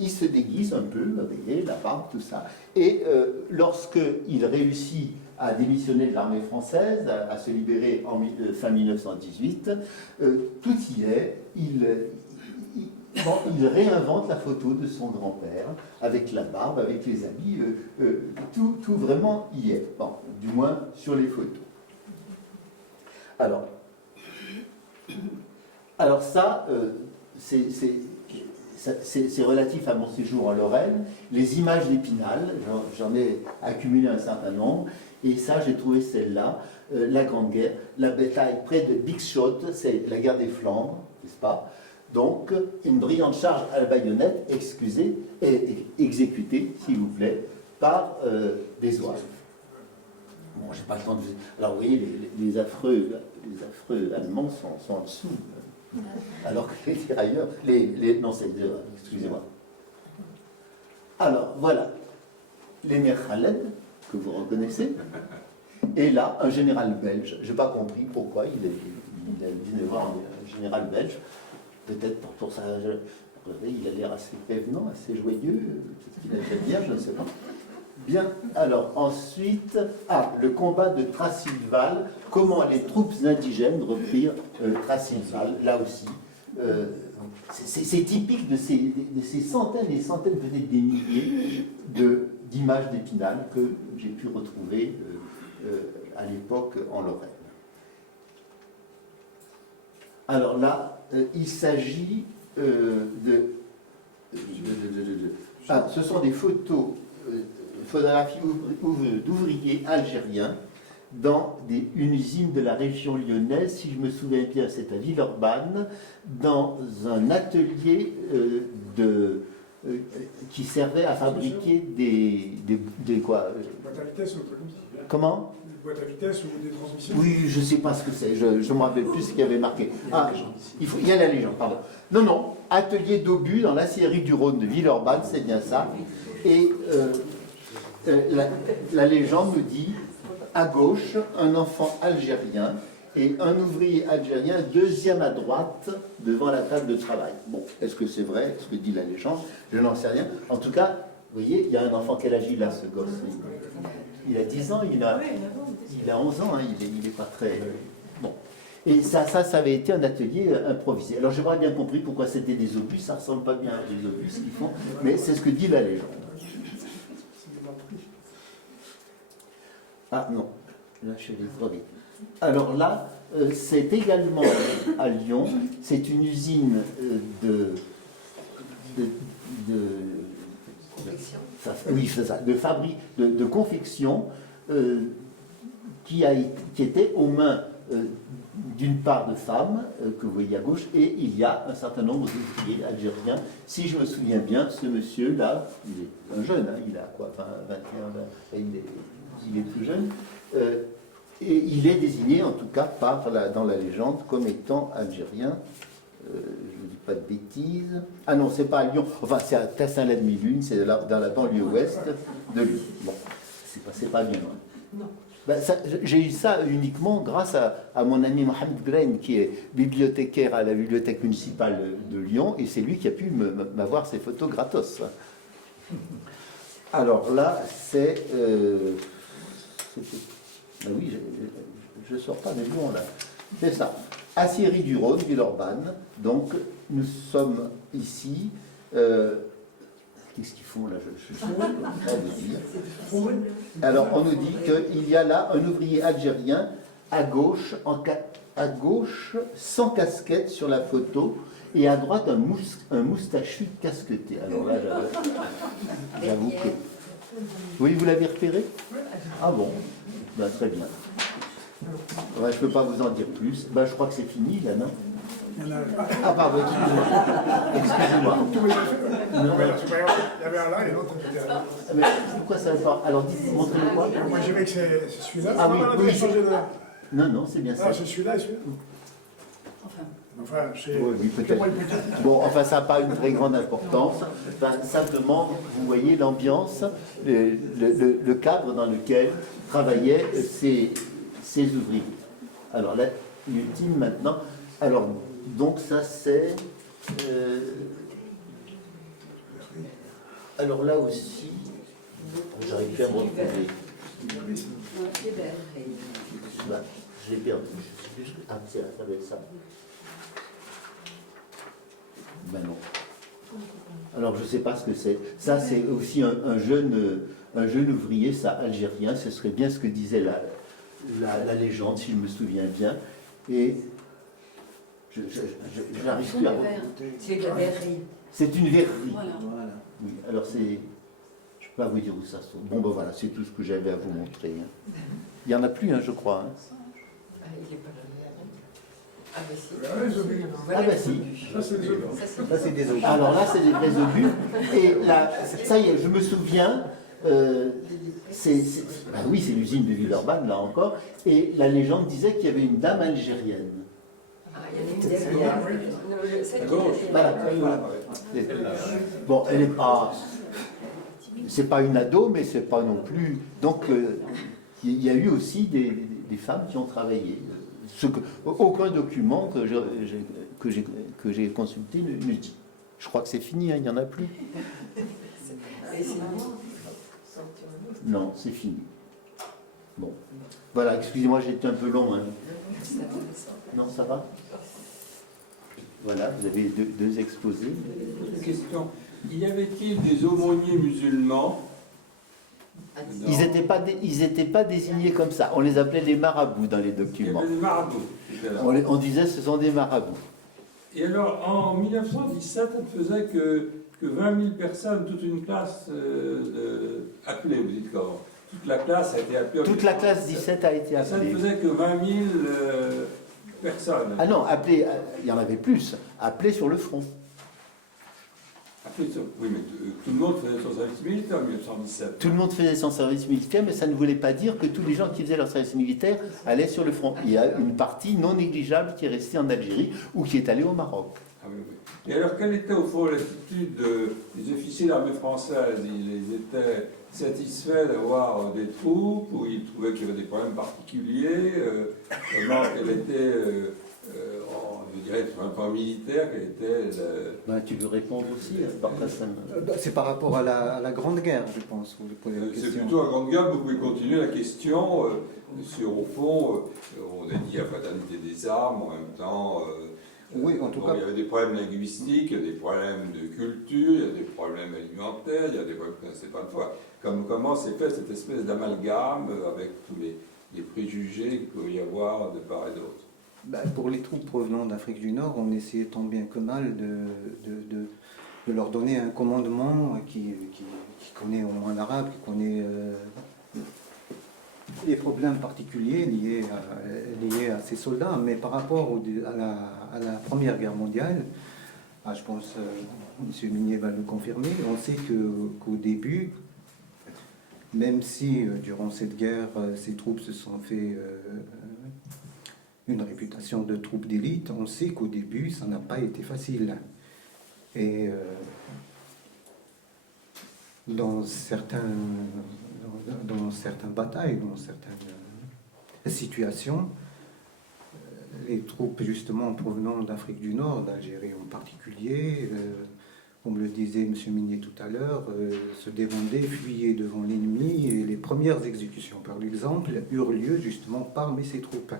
il se déguise un peu, vous voyez, la barbe, tout ça. Et lorsqu'il réussit à démissionner de l'armée française, à se libérer en fin 1918, tout y est. Il réinvente la photo de son grand-père, avec la barbe, avec les habits, tout vraiment y est. Bon, du moins sur les photos. Alors ça, c'est relatif à mon séjour en Lorraine. Les images d'Épinal, j'en ai accumulé un certain nombre, et ça, j'ai trouvé celle-là, la Grande Guerre, la bataille près de Bixschot, c'est la guerre des Flandres, n'est-ce pas? Donc, une brillante charge à la baïonnette, exécutée, s'il vous plaît, par des zouaves. Bon, j'ai pas le temps de... Alors, vous voyez, les affreux Allemands sont en dessous. Alors que les tirailleurs... Non, c'est... Excusez-moi. Alors, voilà. L'émir Khaled, que vous reconnaissez, et là, un général belge. Je n'ai pas compris pourquoi il a 19 ans, un général belge. Peut-être pour ça, il a l'air assez prévenant, assez joyeux, peut-être qu'il a fait bien, je ne sais pas. Bien, alors ensuite, le combat de Trassilval, comment les troupes indigènes reprirent Trassilval, là aussi. C'est typique de ces centaines et centaines, peut-être des milliers d'images d'Épinal que j'ai pu retrouver à l'époque en Lorraine. Alors là, il s'agit ce sont des photographies d'ouvriers algériens dans une usine de la région lyonnaise, si je me souviens bien, c'est à Villeurbanne, dans un atelier qui servait à fabriquer des quoi boîtes à vitesse ou Comment? Des boîtes à vitesse ou des transmissions? Oui, je ne sais pas ce que c'est, je ne me rappelle plus ce qu'il y avait marqué. Il y a la légende, pardon. Non, atelier d'obus dans l'acierie du Rhône de Villeurbanne, c'est bien ça. Et la légende nous dit, à gauche, un enfant algérien et un ouvrier algérien, deuxième à droite, devant la table de travail. Bon, est-ce que c'est vrai, ce que dit la légende? Je n'en sais rien. En tout cas, vous voyez, il y a un enfant, quel âge il a, ce gosse? Il a 10 ans, il a 11 ans, hein, il n'est pas très... Bon. Et ça avait été un atelier improvisé. Alors, j'ai pas bien compris pourquoi c'était des obus, ça ne ressemble pas bien à des obus, ce qu'ils font, mais c'est ce que dit la légende. Ah non, là je suis allé trop vite. Alors là, c'est également à Lyon, c'est une usine de confection qui était aux mains d'une part de femmes, que vous voyez à gauche, et il y a un certain nombre d'ouvriers algériens. Si je me souviens bien, ce monsieur-là, il est un jeune, hein, il a quoi, 21, il est plus jeune, et il est désigné en tout cas dans la légende comme étant algérien. Je ne dis pas de bêtises. Ah non, c'est pas à Lyon. Enfin, c'est à Tassin-la-Demi-Lune, c'est dans la banlieue ouest de Lyon. Bon, c'est pas bien loin. Non. Ben, j'ai eu ça uniquement grâce à mon ami Mohamed Grain, qui est bibliothécaire à la bibliothèque municipale de Lyon, et c'est lui qui a pu m'avoir ces photos gratos. Alors là, c'est... ben oui, je ne sors pas de Lyon là. C'est ça. Aciérie du Rhône, Villeurbanne. Donc, nous sommes ici. Qu'est-ce qu'ils font là? Je suis pas de dire. Alors, on nous dit qu'il y a là un ouvrier algérien à gauche, à gauche, sans casquette sur la photo, et à droite un moustachu casqueté. Alors là, j'avoue que... Oui, vous l'avez repéré? Ah bon, ben, très bien. Ouais, je ne peux pas vous en dire plus. Ben, je crois que c'est fini là, non? Ah pardon, excusez-moi. Il y avait un là et l'autre était là. Mais pourquoi ça va pas? Alors montrez-le-moi. Moi, je dirais que c'est celui-là. Ah oui, oui. Changé de... Non, non, c'est bien ça. Ah, c'est celui-là et celui-là. Enfin, Oui, peut-être. Bon, enfin, ça n'a pas une très grande importance. Enfin, simplement, vous voyez l'ambiance, le cadre dans lequel travaillaient ces ouvriers. Alors là, l'ultime maintenant. Alors, donc ça c'est... alors là aussi, j'arrive plus à me retrouver. Bah, je l'ai perdu. Je sais plus. Ah, c'est là, ça doit être ça. Ben non. Alors je ne sais pas ce que c'est. Ça c'est aussi un jeune ouvrier, ça, algérien. Ce serait bien ce que disait la légende, si je me souviens bien. Et je n'arrive plus à... C'est de la verrerie. C'est une verrerie. Voilà. Oui, alors c'est... Je ne peux pas vous dire où ça se trouve. Bon, ben voilà, c'est tout ce que j'avais à vous montrer. Il n'y en a plus, hein, je crois. Ah, il est pas là. Ah, bah si. Ah ben si. Ça, c'est les autres. Ça, c'est des obus. Alors là, c'est des vrais obus. Et là, ça y est, je me souviens, bah oui, c'est l'usine de Villeurbanne, là encore. Et la légende disait qu'il y avait une dame algérienne. Ah, il y en a une derrière. Celle qui est Voilà. Bon, elle n'est pas... C'est pas une ado, mais c'est pas non plus... Donc, il y a eu aussi des femmes qui ont travaillé. Aucun document que j'ai consulté ne dit. Je crois que c'est fini, hein, il n'y en a plus. Et sinon, Non, c'est fini. Bon. Voilà, excusez-moi, j'ai été un peu long. Hein. Non, ça va? Voilà, vous avez deux exposés. Une question. Y avait-il des aumôniers musulmans? Ils n'étaient pas désignés comme ça. On les appelait les marabouts dans les Il y documents. avait des marabouts. C'était là. On disait ce sont des marabouts. Et alors, en 1917, on ne faisait que 20 000 personnes, toute une classe appelée, vous dites comment? Toute la classe a été appelée. Toute la classe 17 a été Et ça ne appelée. faisait que 20 000 personnes. Ah non, appelés, il y en avait plus. Appelés sur le front. Appelées sur- Oui, mais tout le monde faisait son service militaire en 1917. Tout le monde faisait son service militaire, mais ça ne voulait pas dire que tous les gens qui faisaient leur service militaire allaient sur le front. Il y a une partie non négligeable qui est restée en Algérie ou qui est allée au Maroc. Ah oui, oui. Et alors, quelle était au fond l'attitude des officiers de l'armée française? Ils étaient satisfaits d'avoir des troupes ou ils trouvaient qu'il y avait des problèmes particuliers? Quelle était, je dirais, sur un plan militaire, quelle était Ben, tu veux répondre aussi, Barkhassan? C'est par rapport à la Grande Guerre, je pense, vous posez la C'est question. plutôt la grande gamme. Vous pouvez continuer la question sur, au fond, on a dit la fatalité des armes, en même temps... Oui, en tout cas. Il y avait des problèmes linguistiques, il y a des problèmes de culture, il y a des problèmes alimentaires, il y a des problèmes, c'est pas de fois. Comment s'est fait cette espèce d'amalgame avec tous les préjugés qu'il pouvait y avoir de part et d'autre? Ben, pour les troupes provenant d'Afrique du Nord, on essayait tant bien que mal de leur donner un commandement qui connaît au moins l'arabe, qui connaît les problèmes particuliers liés à ces soldats. Mais par rapport à la Première Guerre mondiale, je pense M. Minier va le confirmer, on sait qu'au début, même si durant cette guerre, ces troupes se sont fait une réputation de troupes d'élite, on sait qu'au début, ça n'a pas été facile. Et dans certaines batailles, dans certaines situations, les troupes justement provenant d'Afrique du Nord, d'Algérie en particulier, comme le disait M. Minier tout à l'heure, se défendaient, fuyaient devant l'ennemi, et les premières exécutions, par exemple, eurent lieu justement parmi ces troupes.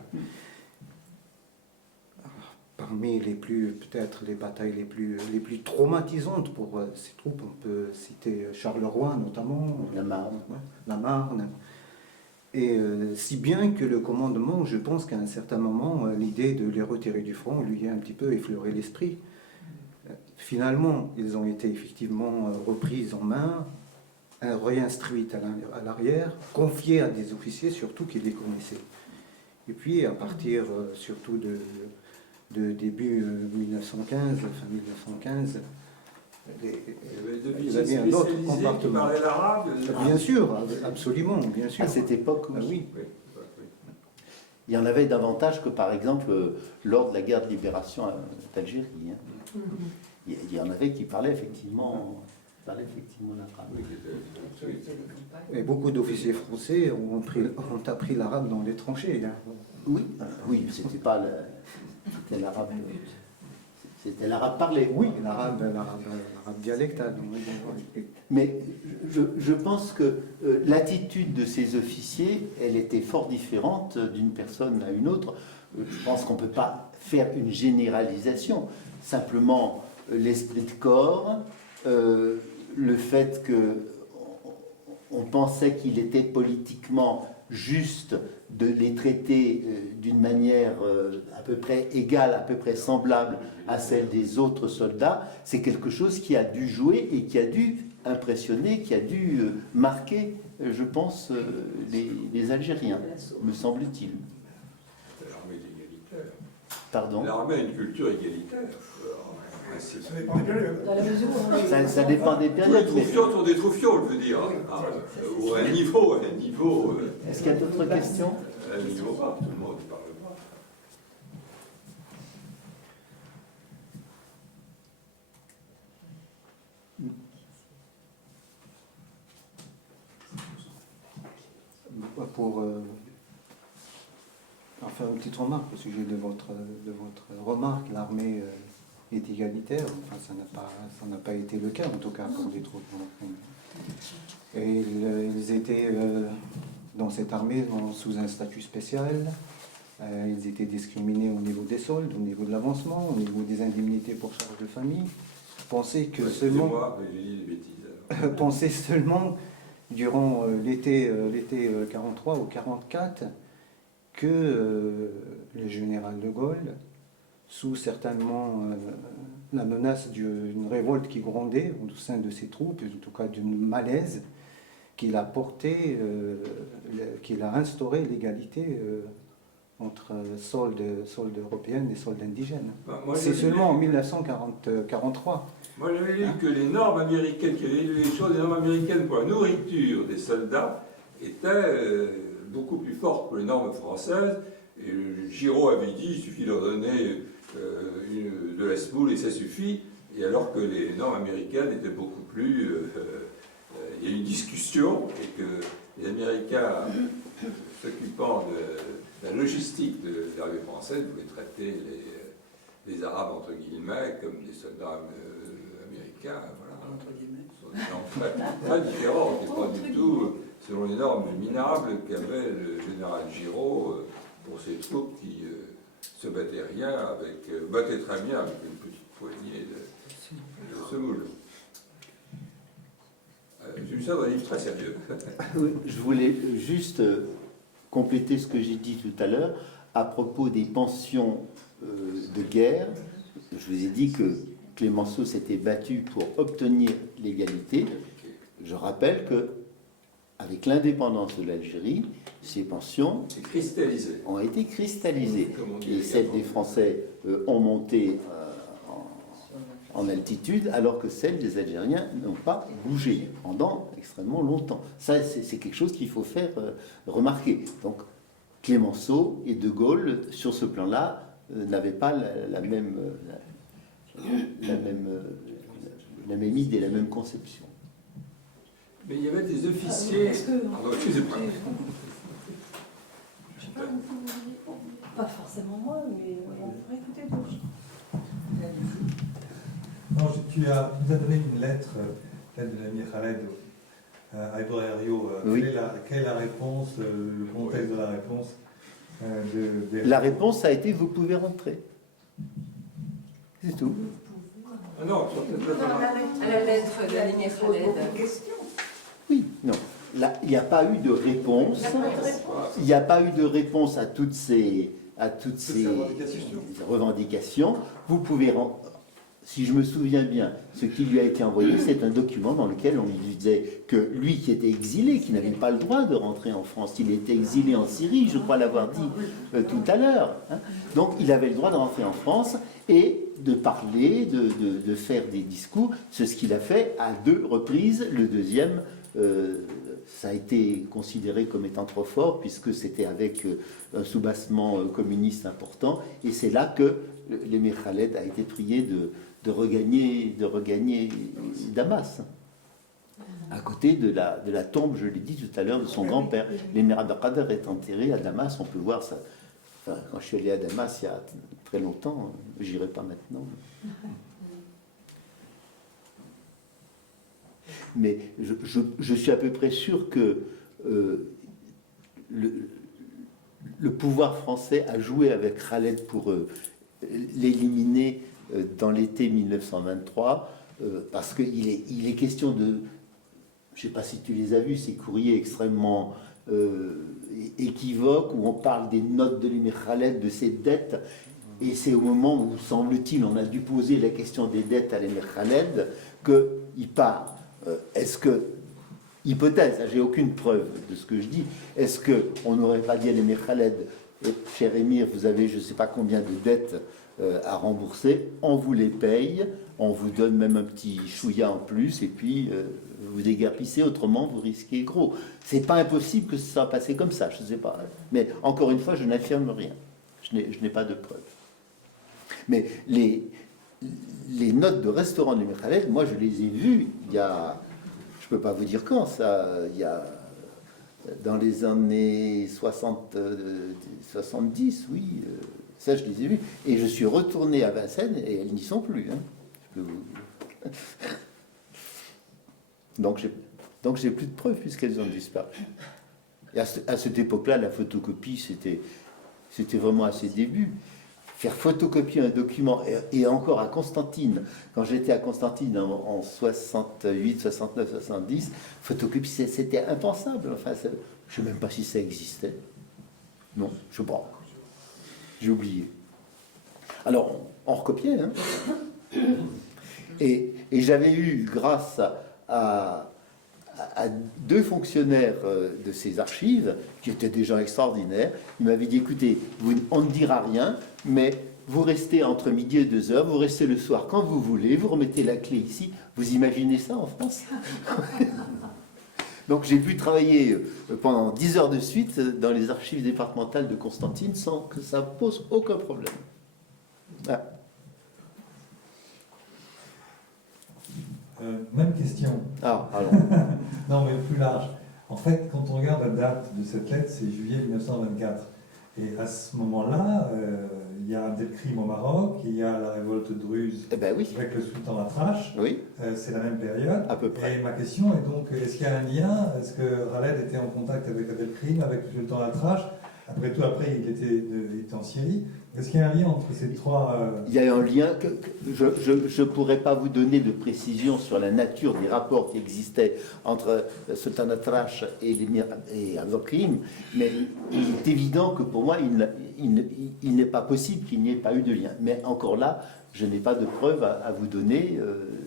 Parmi peut-être les batailles les plus traumatisantes pour ces troupes, on peut citer Charleroi notamment, la Marne. Et si bien que le commandement, je pense qu'à un certain moment, l'idée de les retirer du front lui a un petit peu effleuré l'esprit. Finalement, ils ont été effectivement repris en main, réinstruits à l'arrière, confiés à des officiers surtout qui les connaissaient. Et puis à partir surtout de début 1915, fin 1915, il y avait un autre comportement. Qui parlait l'arabe. Bien sûr, absolument, bien sûr. À cette époque, Ah oui. Il y en avait davantage que, par exemple, lors de la guerre de libération d'Algérie. Hein. Il y en avait qui parlaient effectivement l'arabe. Et beaucoup d'officiers français ont appris l'arabe dans les tranchées. Hein. Oui, c'était pas c'était l'arabe. C'était l'arabe parlé. Oui, l'arabe dialectal. Mais je pense que l'attitude de ces officiers, elle était fort différente d'une personne à une autre. Je pense qu'on ne peut pas faire une généralisation. Simplement, l'esprit de corps, le fait qu'on pensait qu'il était politiquement juste de les traiter d'une manière à peu près égale, à peu près semblable à celle des autres soldats, c'est quelque chose qui a dû jouer et qui a dû impressionner, qui a dû marquer, je pense, les Algériens, me semble-t-il. L'armée est égalitaire. Pardon ? L'armée a une culture égalitaire. Ça dépend des périodes. Dans la mesure où Ça dépend des Tous périodes. les troufions sont des troufions, je veux dire. Ou un niveau. Est-ce qu'il y a d'autres questions ? Un niveau pas, tout le monde ne parle pas. Pour faire une petite remarque au sujet de votre remarque, l'armée est égalitaire. Enfin, ça n'a pas été le cas, en tout cas pour les troupes. Et ils étaient dans cette armée sous un statut spécial. Ils étaient discriminés au niveau des soldes, au niveau de l'avancement, au niveau des indemnités pour charges de famille. Pensez que seulement... J'ai dit des bêtises. Pensez seulement durant l'été 43 ou 44 que le général de Gaulle, sous certainement la menace d'une révolte qui grondait au sein de ses troupes, en tout cas d'une malaise, qu'il a porté, qu'il a instauré l'égalité entre soldes européennes et soldes indigènes. C'est seulement en 1943. Moi, j'avais lu que les normes américaines, les normes américaines pour la nourriture des soldats étaient beaucoup plus fortes que les normes françaises. Et Giraud avait dit il suffit de leur donner de la semoule et ça suffit. Et alors que les normes américaines étaient beaucoup plus. Il y a eu une discussion et que les Américains, s'occupant de la logistique de l'armée française, voulaient traiter les Arabes, entre guillemets, comme des soldats américains. Voilà. Entre guillemets. Ce sont des normes très différentes, et pas du tout selon les normes minables qu'avait le général Giraud pour ses troupes qui se battaient battaient très bien avec une petite poignée de semoule. J'ai vu ça dans un livre très sérieux. Oui, je voulais juste compléter ce que j'ai dit tout à l'heure à propos des pensions de guerre. Je vous ai dit que Clémenceau s'était battu pour obtenir l'égalité. Je rappelle que avec l'indépendance de l'Algérie, ces pensions ont été cristallisées. Et celles des Français ont monté en altitude, alors que celles des Algériens n'ont pas bougé pendant extrêmement longtemps. Ça, c'est quelque chose qu'il faut faire remarquer. Donc, Clémenceau et De Gaulle, sur ce plan-là, n'avaient pas la même la même idée, la même conception. Mais il y avait des officiers. Pardon, excusez-moi. Je sais pas, pas forcément moi, mais on pourrait écouter d'autres. Non, tu nous as donné une lettre, lettre de l'ami Khaled à Edouard Herriot. Oui. Quelle est la réponse, le contexte de la réponse La réponse a été, vous pouvez rentrer. C'est tout. Ah non, peut-être pas. À la lettre de l'ami Khaled. Oui, non. Là, il n'y a pas eu de réponse. Il n'y a pas eu de réponse à toutes ces revendications. Vous pouvez, si je me souviens bien, ce qui lui a été envoyé, c'est un document dans lequel on lui disait que lui qui était exilé, qui n'avait pas le droit de rentrer en France, il était exilé en Syrie, je crois l'avoir dit tout à l'heure. Hein. Donc il avait le droit de rentrer en France et de parler, de faire des discours. C'est ce qu'il a fait à 2 reprises. Le deuxième, ça a été considéré comme étant trop fort, puisque c'était avec un soubassement communiste important. Et c'est là que l'émir Khaled a été prié de regagner Damas. À côté de la tombe, je l'ai dit tout à l'heure, de son grand-père. L'émir Abdelkader est enterré à Damas, on peut voir ça. Enfin, quand je suis allé à Damas il y a très longtemps, j'irai pas maintenant. Mais je suis à peu près sûr que le pouvoir français a joué avec Khaled pour l'éliminer dans l'été 1923, parce qu'il est question de... Je ne sais pas si tu les as vus, ces courriers extrêmement équivoques, où on parle des notes de l'émir Khaled, de ses dettes, et c'est au moment où, semble-t-il, on a dû poser la question des dettes à l'émir Khaled, qu'il part. Est-ce que, hypothèse, j'ai aucune preuve de ce que je dis, est-ce qu'on n'aurait pas dit à l'émir Khaled, cher émir, vous avez je ne sais pas combien de dettes à rembourser, on vous les paye, on vous donne même un petit chouïa en plus, et puis vous déguerpissez, autrement vous risquez gros. C'est pas impossible que ça soit passé comme ça, je ne sais pas. Mais encore une fois, je n'affirme rien. Je n'ai pas de preuves. Mais les notes de restaurant de l'émir Khaled, moi je les ai vues il y a, je ne peux pas vous dire quand, ça, il y a dans les années 70, oui, ça je les ai vues. Et je suis retourné à Vincennes et elles n'y sont plus. Hein, je peux vous dire. Donc j'ai plus de preuves puisqu'elles ont disparu. Et à cette époque-là, la photocopie, c'était vraiment à ses débuts. Faire photocopier un document, et encore à Constantine, quand j'étais à Constantine en 68, 69, 70, photocopier, c'était impensable. Enfin, je ne sais même pas si ça existait. Non, je ne sais pas. J'ai oublié. Alors, on recopiait. Hein. Et j'avais eu, grâce à 2 fonctionnaires de ces archives, qui étaient des gens extraordinaires, ils m'avaient dit, écoutez, on ne dira rien, mais vous restez entre midi et 2 heures, vous restez le soir quand vous voulez, vous remettez la clé ici. Vous imaginez ça en France? Donc j'ai pu travailler pendant 10 heures de suite dans les archives départementales de Constantine sans que ça pose aucun problème. Ah. Même question. Ah, alors. Non, mais plus large. En fait, quand on regarde la date de cette lettre, c'est juillet 1924. Et à ce moment-là, il y a Abdelkrim au Maroc, il y a la révolte druze Oui. avec le sultan Atrache. Oui. C'est la même période. À peu près. Et ma question est donc, est-ce qu'il y a un lien? Est-ce que Khaled était en contact avec Abdelkrim, avec le sultan Atrache? Après tout, après, il était en Syrie. Est-ce qu'il y a un lien entre ces 3... Il y a un lien que je ne pourrais pas vous donner de précision sur la nature des rapports qui existaient entre Sultan Atrache et Abdelkrim, mais il est évident que pour moi, il n'est pas possible qu'il n'y ait pas eu de lien. Mais encore là, je n'ai pas de preuves à vous donner,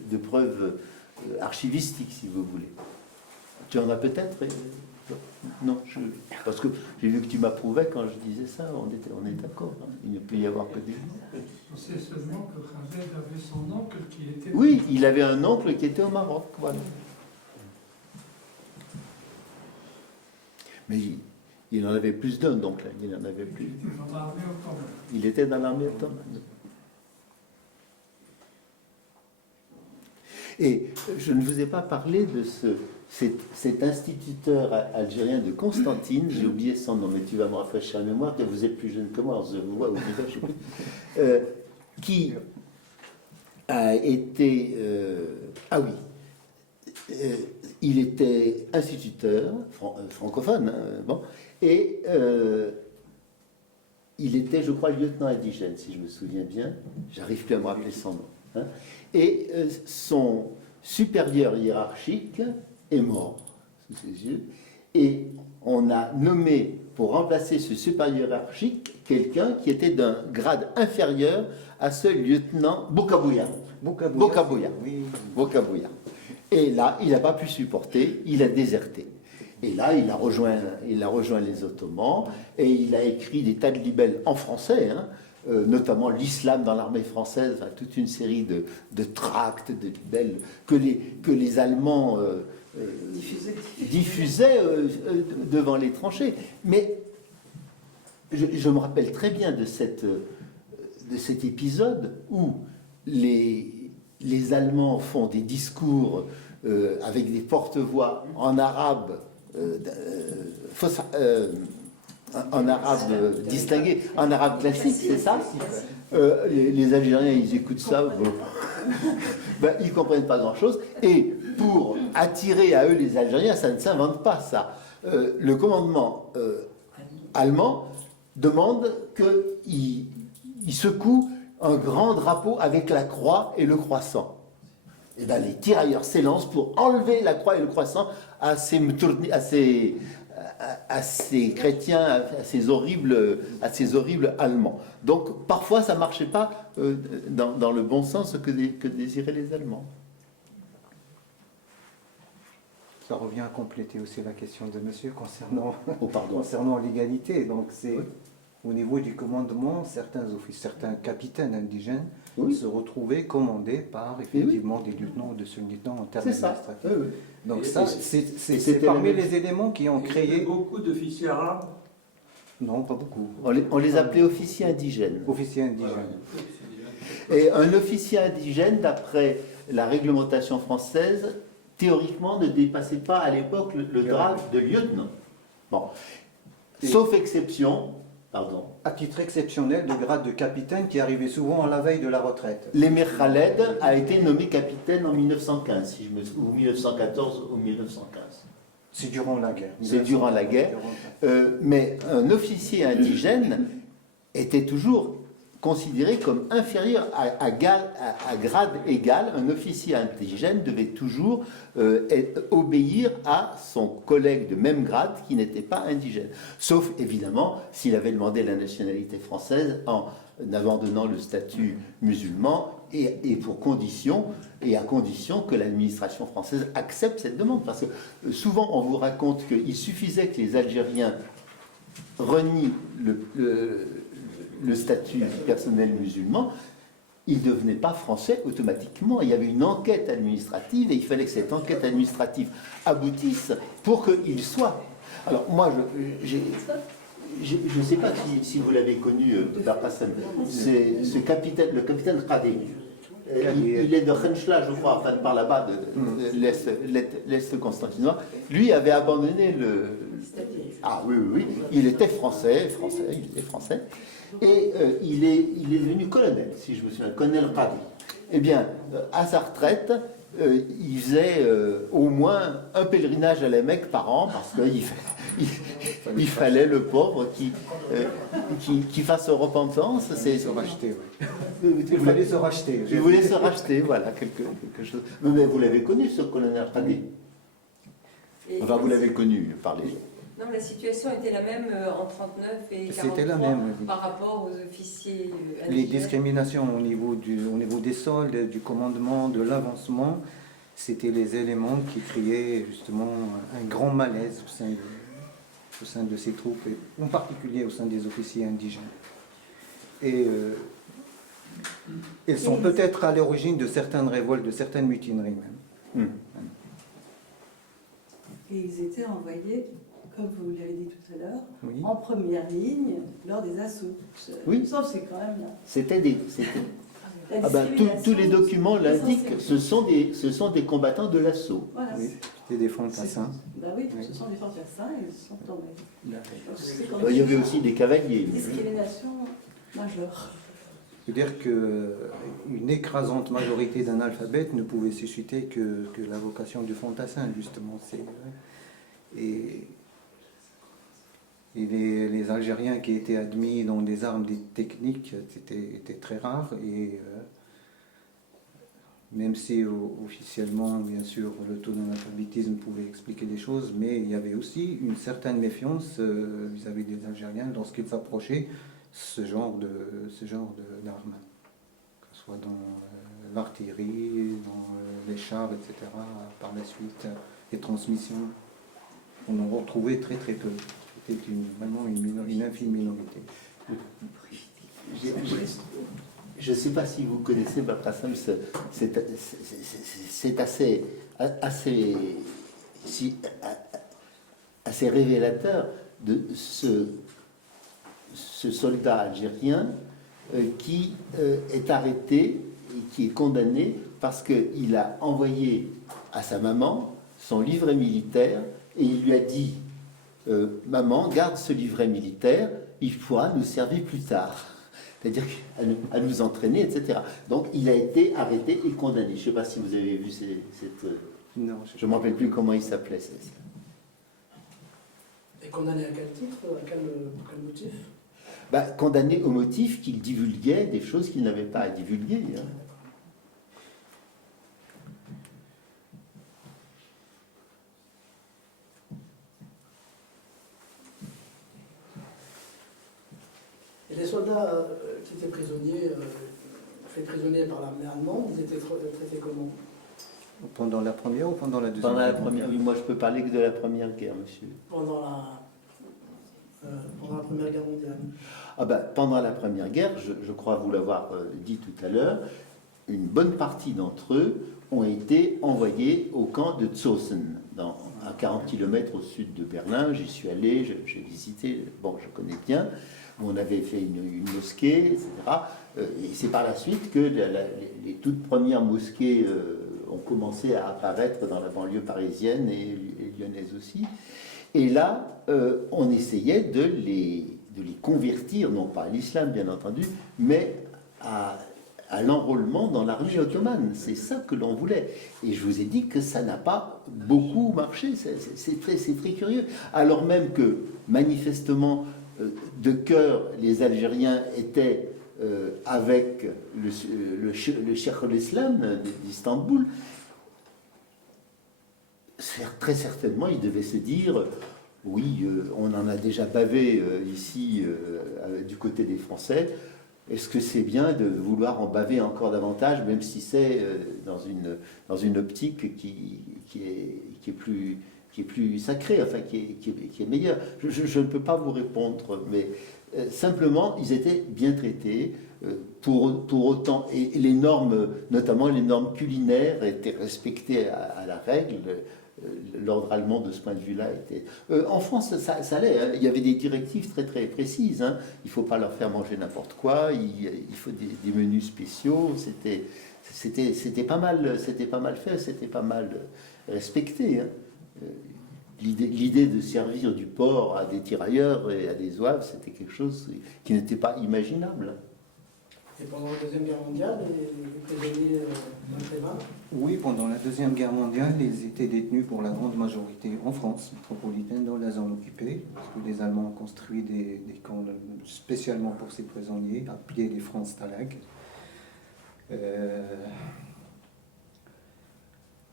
de preuves archivistiques, si vous voulez. Tu en as peut-être? Non, parce que j'ai vu que tu m'approuvais quand je disais ça, on est d'accord. Hein. Il ne peut y avoir que des... C'est seulement que Khaled avait son oncle qui était... Oui, il avait un oncle qui était au Maroc, voilà. Mais il en avait plus d'un, donc là, il en avait plus. Il était dans l'armée ottomane. Il était dans l'armée ottomane. Et je ne vous ai pas parlé de cet instituteur algérien de Constantine, j'ai oublié son nom, mais tu vas me rafraîchir la mémoire, que vous êtes plus jeune que moi, je vous vois au visage, je sais plus, qui a été... il était instituteur, francophone, hein, bon, et il était, je crois, lieutenant indigène, si je me souviens bien, j'arrive plus à me rappeler son nom, hein, et son supérieur hiérarchique est mort sous ses yeux, et on a nommé pour remplacer ce supérieur hiérarchique quelqu'un qui était d'un grade inférieur à ce lieutenant Boukabouya. Oui. Boukabouya. Et là, il n'a pas pu supporter, il a déserté. Et là, il a rejoint les Ottomans et il a écrit des tas de libelles en français, hein, notamment l'islam dans l'armée française, enfin, toute une série de tracts, de libelles que les Allemands diffusaient devant les tranchées. Mais je me rappelle très bien de cet épisode où les Allemands font des discours avec des porte-voix en arabe, en arabe distingué, en arabe classique, c'est ça? Les Algériens, ils écoutent ça, ben, ils ne comprennent pas grand-chose. Et pour attirer à eux les Algériens, ça ne s'invente pas, ça. Le commandement allemand demande qu'ils secouent un grand drapeau avec la croix et le croissant. Et bien, les tirailleurs s'élancent pour enlever la croix et le croissant à ces chrétiens, à ces horribles Allemands. Donc, parfois, ça ne marchait pas dans le bon sens que désiraient les Allemands. Ça revient à compléter aussi la question de monsieur concernant, Oh, pardon. concernant l'égalité. Donc c'est au niveau du commandement, certains capitaines indigènes Oui. se retrouvaient commandés par effectivement des lieutenants ou de sous-lieutenants en termes C'est ça. administratifs. Oui, oui. Donc Et ça, c'était c'est parmi la même- les éléments qui ont Il y avait créé... beaucoup d'officiers arabes. Non, pas beaucoup. On les appelait officiers indigènes. Officiers indigènes. Et un officier indigène, d'après la réglementation française, théoriquement ne dépassait pas à l'époque le grade de lieutenant. Bon. Sauf exception, pardon, À titre exceptionnel, de grade de capitaine qui arrivait souvent à la veille de la retraite. l'émir Khaled a été nommé capitaine en 1915, ou 1914 ou 1915. C'est durant la guerre. C'est durant la guerre. Mais un officier indigène était toujours considéré comme inférieur à grade égal. Un officier indigène devait toujours obéir à son collègue de même grade qui n'était pas indigène. Sauf évidemment s'il avait demandé la nationalité française en abandonnant le statut musulman et pour condition, et à condition que l'administration française accepte cette demande. Parce que souvent on vous raconte qu'il suffisait que les Algériens renient le statut personnel musulman, ils ne devenaient pas français automatiquement. Il y avait une enquête administrative et il fallait que cette enquête administrative aboutisse pour qu'ils soient. Alors moi, je ne sais pas si vous l'avez connu, Barbassem, c'est le capitaine Khadé. Il est de Renchla, je crois, enfin par là-bas, de l'Est constantinois. Lui avait abandonné le... Ah oui, oui, oui. Il était français, il était français. Et il est devenu colonel, si je me souviens, colonel Khadé. Eh bien, à sa retraite, il faisait au moins un pèlerinage à la Mecque par an, parce qu'il fallait le pauvre qui fasse repentance. C'est se racheter, oui. Il fallait se racheter. Il voulait se racheter, voilà, quelque chose. Mais vous l'avez connu, ce colonel Khadé. Enfin, vous l'avez connu, parlez. Non, la situation était la même en 39 et 43 C'était la même, oui. par rapport aux officiers Les indigènes. discriminations au niveau des soldes, du commandement, de l'avancement, c'était les éléments qui créaient justement un grand malaise au sein de ces troupes, et en particulier au sein des officiers indigènes. Et ils sont peut-être à l'origine de certaines révoltes, de certaines mutineries même. Et ils étaient envoyés, comme vous l'avez dit tout à l'heure, Oui. en première ligne lors des assauts. Oui. Ça, c'est quand même là. C'était des... Ah ben, tous les documents l'indiquent, ce sont des combattants de l'assaut. Voilà. Oui, c'était des fantassins. Bah oui, Oui. ce sont des fantassins et ils sont tombés. Il y avait aussi des cavaliers. Discrimination majeure. C'est-à-dire qu'une écrasante majorité d'analphabètes ne pouvait susciter que la vocation du fantassin, justement. Et les Algériens qui étaient admis dans des armes techniques étaient très rares. Et même si officiellement, bien sûr, le taux d'analphabétisme pouvait expliquer les choses, mais il y avait aussi une certaine méfiance vis-à-vis des Algériens lorsqu'ils approchaient ce genre d'armes, que ce soit dans l'artillerie, dans les chars, etc. Par la suite, les transmissions, on en retrouvait très très peu. C'était vraiment une infime minorité. Je ne sais pas si vous connaissez Baprasam, c'est assez révélateur de ce soldat algérien qui est arrêté et qui est condamné parce qu'il a envoyé à sa maman son livret militaire et il lui a dit maman, garde ce livret militaire, il pourra nous servir plus tard. C'est-à-dire à nous entraîner, etc. Donc il a été arrêté et condamné. Je ne sais pas si vous avez vu cette... Non, je ne me rappelle plus comment il s'appelait. Et condamné à quel titre, à quel motif? Condamné au motif qu'il divulguait des choses qu'il n'avait pas à divulguer. Hein. Et les soldats qui étaient prisonniers, faits prisonniers par l'armée allemande, ils étaient traités comment? Pendant la première ou pendant la deuxième? Pendant la première, oui, moi je peux parler que de la première guerre, monsieur. Pendant la Première Guerre mondiale. Pendant la première guerre, je crois vous l'avoir dit tout à l'heure, une bonne partie d'entre eux ont été envoyés au camp de Zossen, à 40 km au sud de Berlin. J'y suis allé, j'ai visité, je connais bien. On avait fait une mosquée, etc. Et c'est par la suite que les toutes premières mosquées ont commencé à apparaître dans la banlieue parisienne et lyonnaise aussi. Et là, on essayait de les convertir, non pas à l'islam bien entendu, mais à l'enrôlement dans l'armée ottomane. C'est ça que l'on voulait. Et je vous ai dit que ça n'a pas beaucoup marché. C'est très curieux. Alors même que, manifestement, de cœur, les Algériens étaient avec le Cheikh al-Islam d'Istanbul, très certainement, ils devaient se dire oui, on en a déjà bavé ici du côté des Français. Est-ce que c'est bien de vouloir en baver encore davantage, même si c'est dans une optique qui est plus sacrée, enfin qui est meilleure? Je ne peux pas vous répondre, mais simplement, ils étaient bien traités. Pour autant, et les normes, notamment les normes culinaires, étaient respectées à la règle. L'ordre allemand de ce point de vue-là était... en France, ça allait. Hein. Il y avait des directives très très précises. Hein. Il ne faut pas leur faire manger n'importe quoi. Il faut des menus spéciaux. C'était pas mal fait. C'était pas mal respecté. Hein. L'idée de servir du porc à des tirailleurs et à des zouaves, c'était quelque chose qui n'était pas imaginable. Et pendant la Deuxième Guerre mondiale, les prisonniers dans Oui, pendant la Deuxième Guerre mondiale, ils étaient détenus pour la grande majorité en France métropolitaine, dans la zone occupée, parce que les Allemands ont construit des camps spécialement pour ces prisonniers, appelés les Franz-Stalag.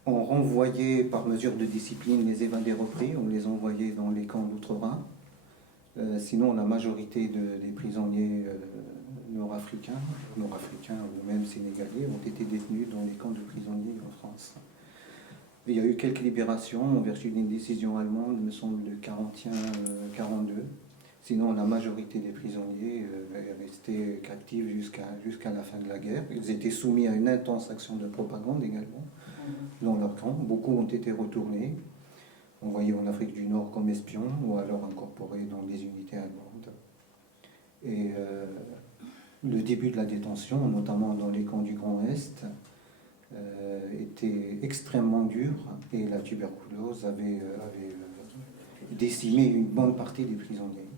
On renvoyait par mesure de discipline les évadés repris, on les envoyait dans les camps d'outre-Rhin. Sinon, la majorité des prisonniers nord-africains ou même sénégalais ont été détenus dans les camps de prisonniers en France. Il y a eu quelques libérations en vertu d'une décision allemande, me semble, de 41-42. Sinon, la majorité des prisonniers restaient captifs jusqu'à la fin de la guerre. Ils étaient soumis à une intense action de propagande également dans leur camp. Beaucoup ont été retournés, envoyés en Afrique du Nord comme espions ou alors incorporés dans les unités allemandes. Et le début de la détention, notamment dans les camps du Grand Est, était extrêmement dur et la tuberculose avait décimé une bonne partie des prisonniers.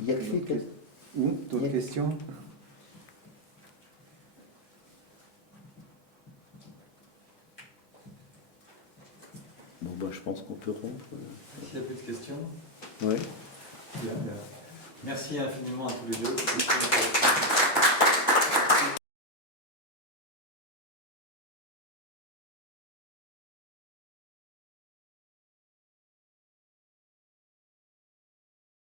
Il y a quelques... D'autres questions? Bon, bah, je pense qu'on peut rompre. S'il n'y a plus de questions. Ouais. Bien. Merci infiniment à tous les deux.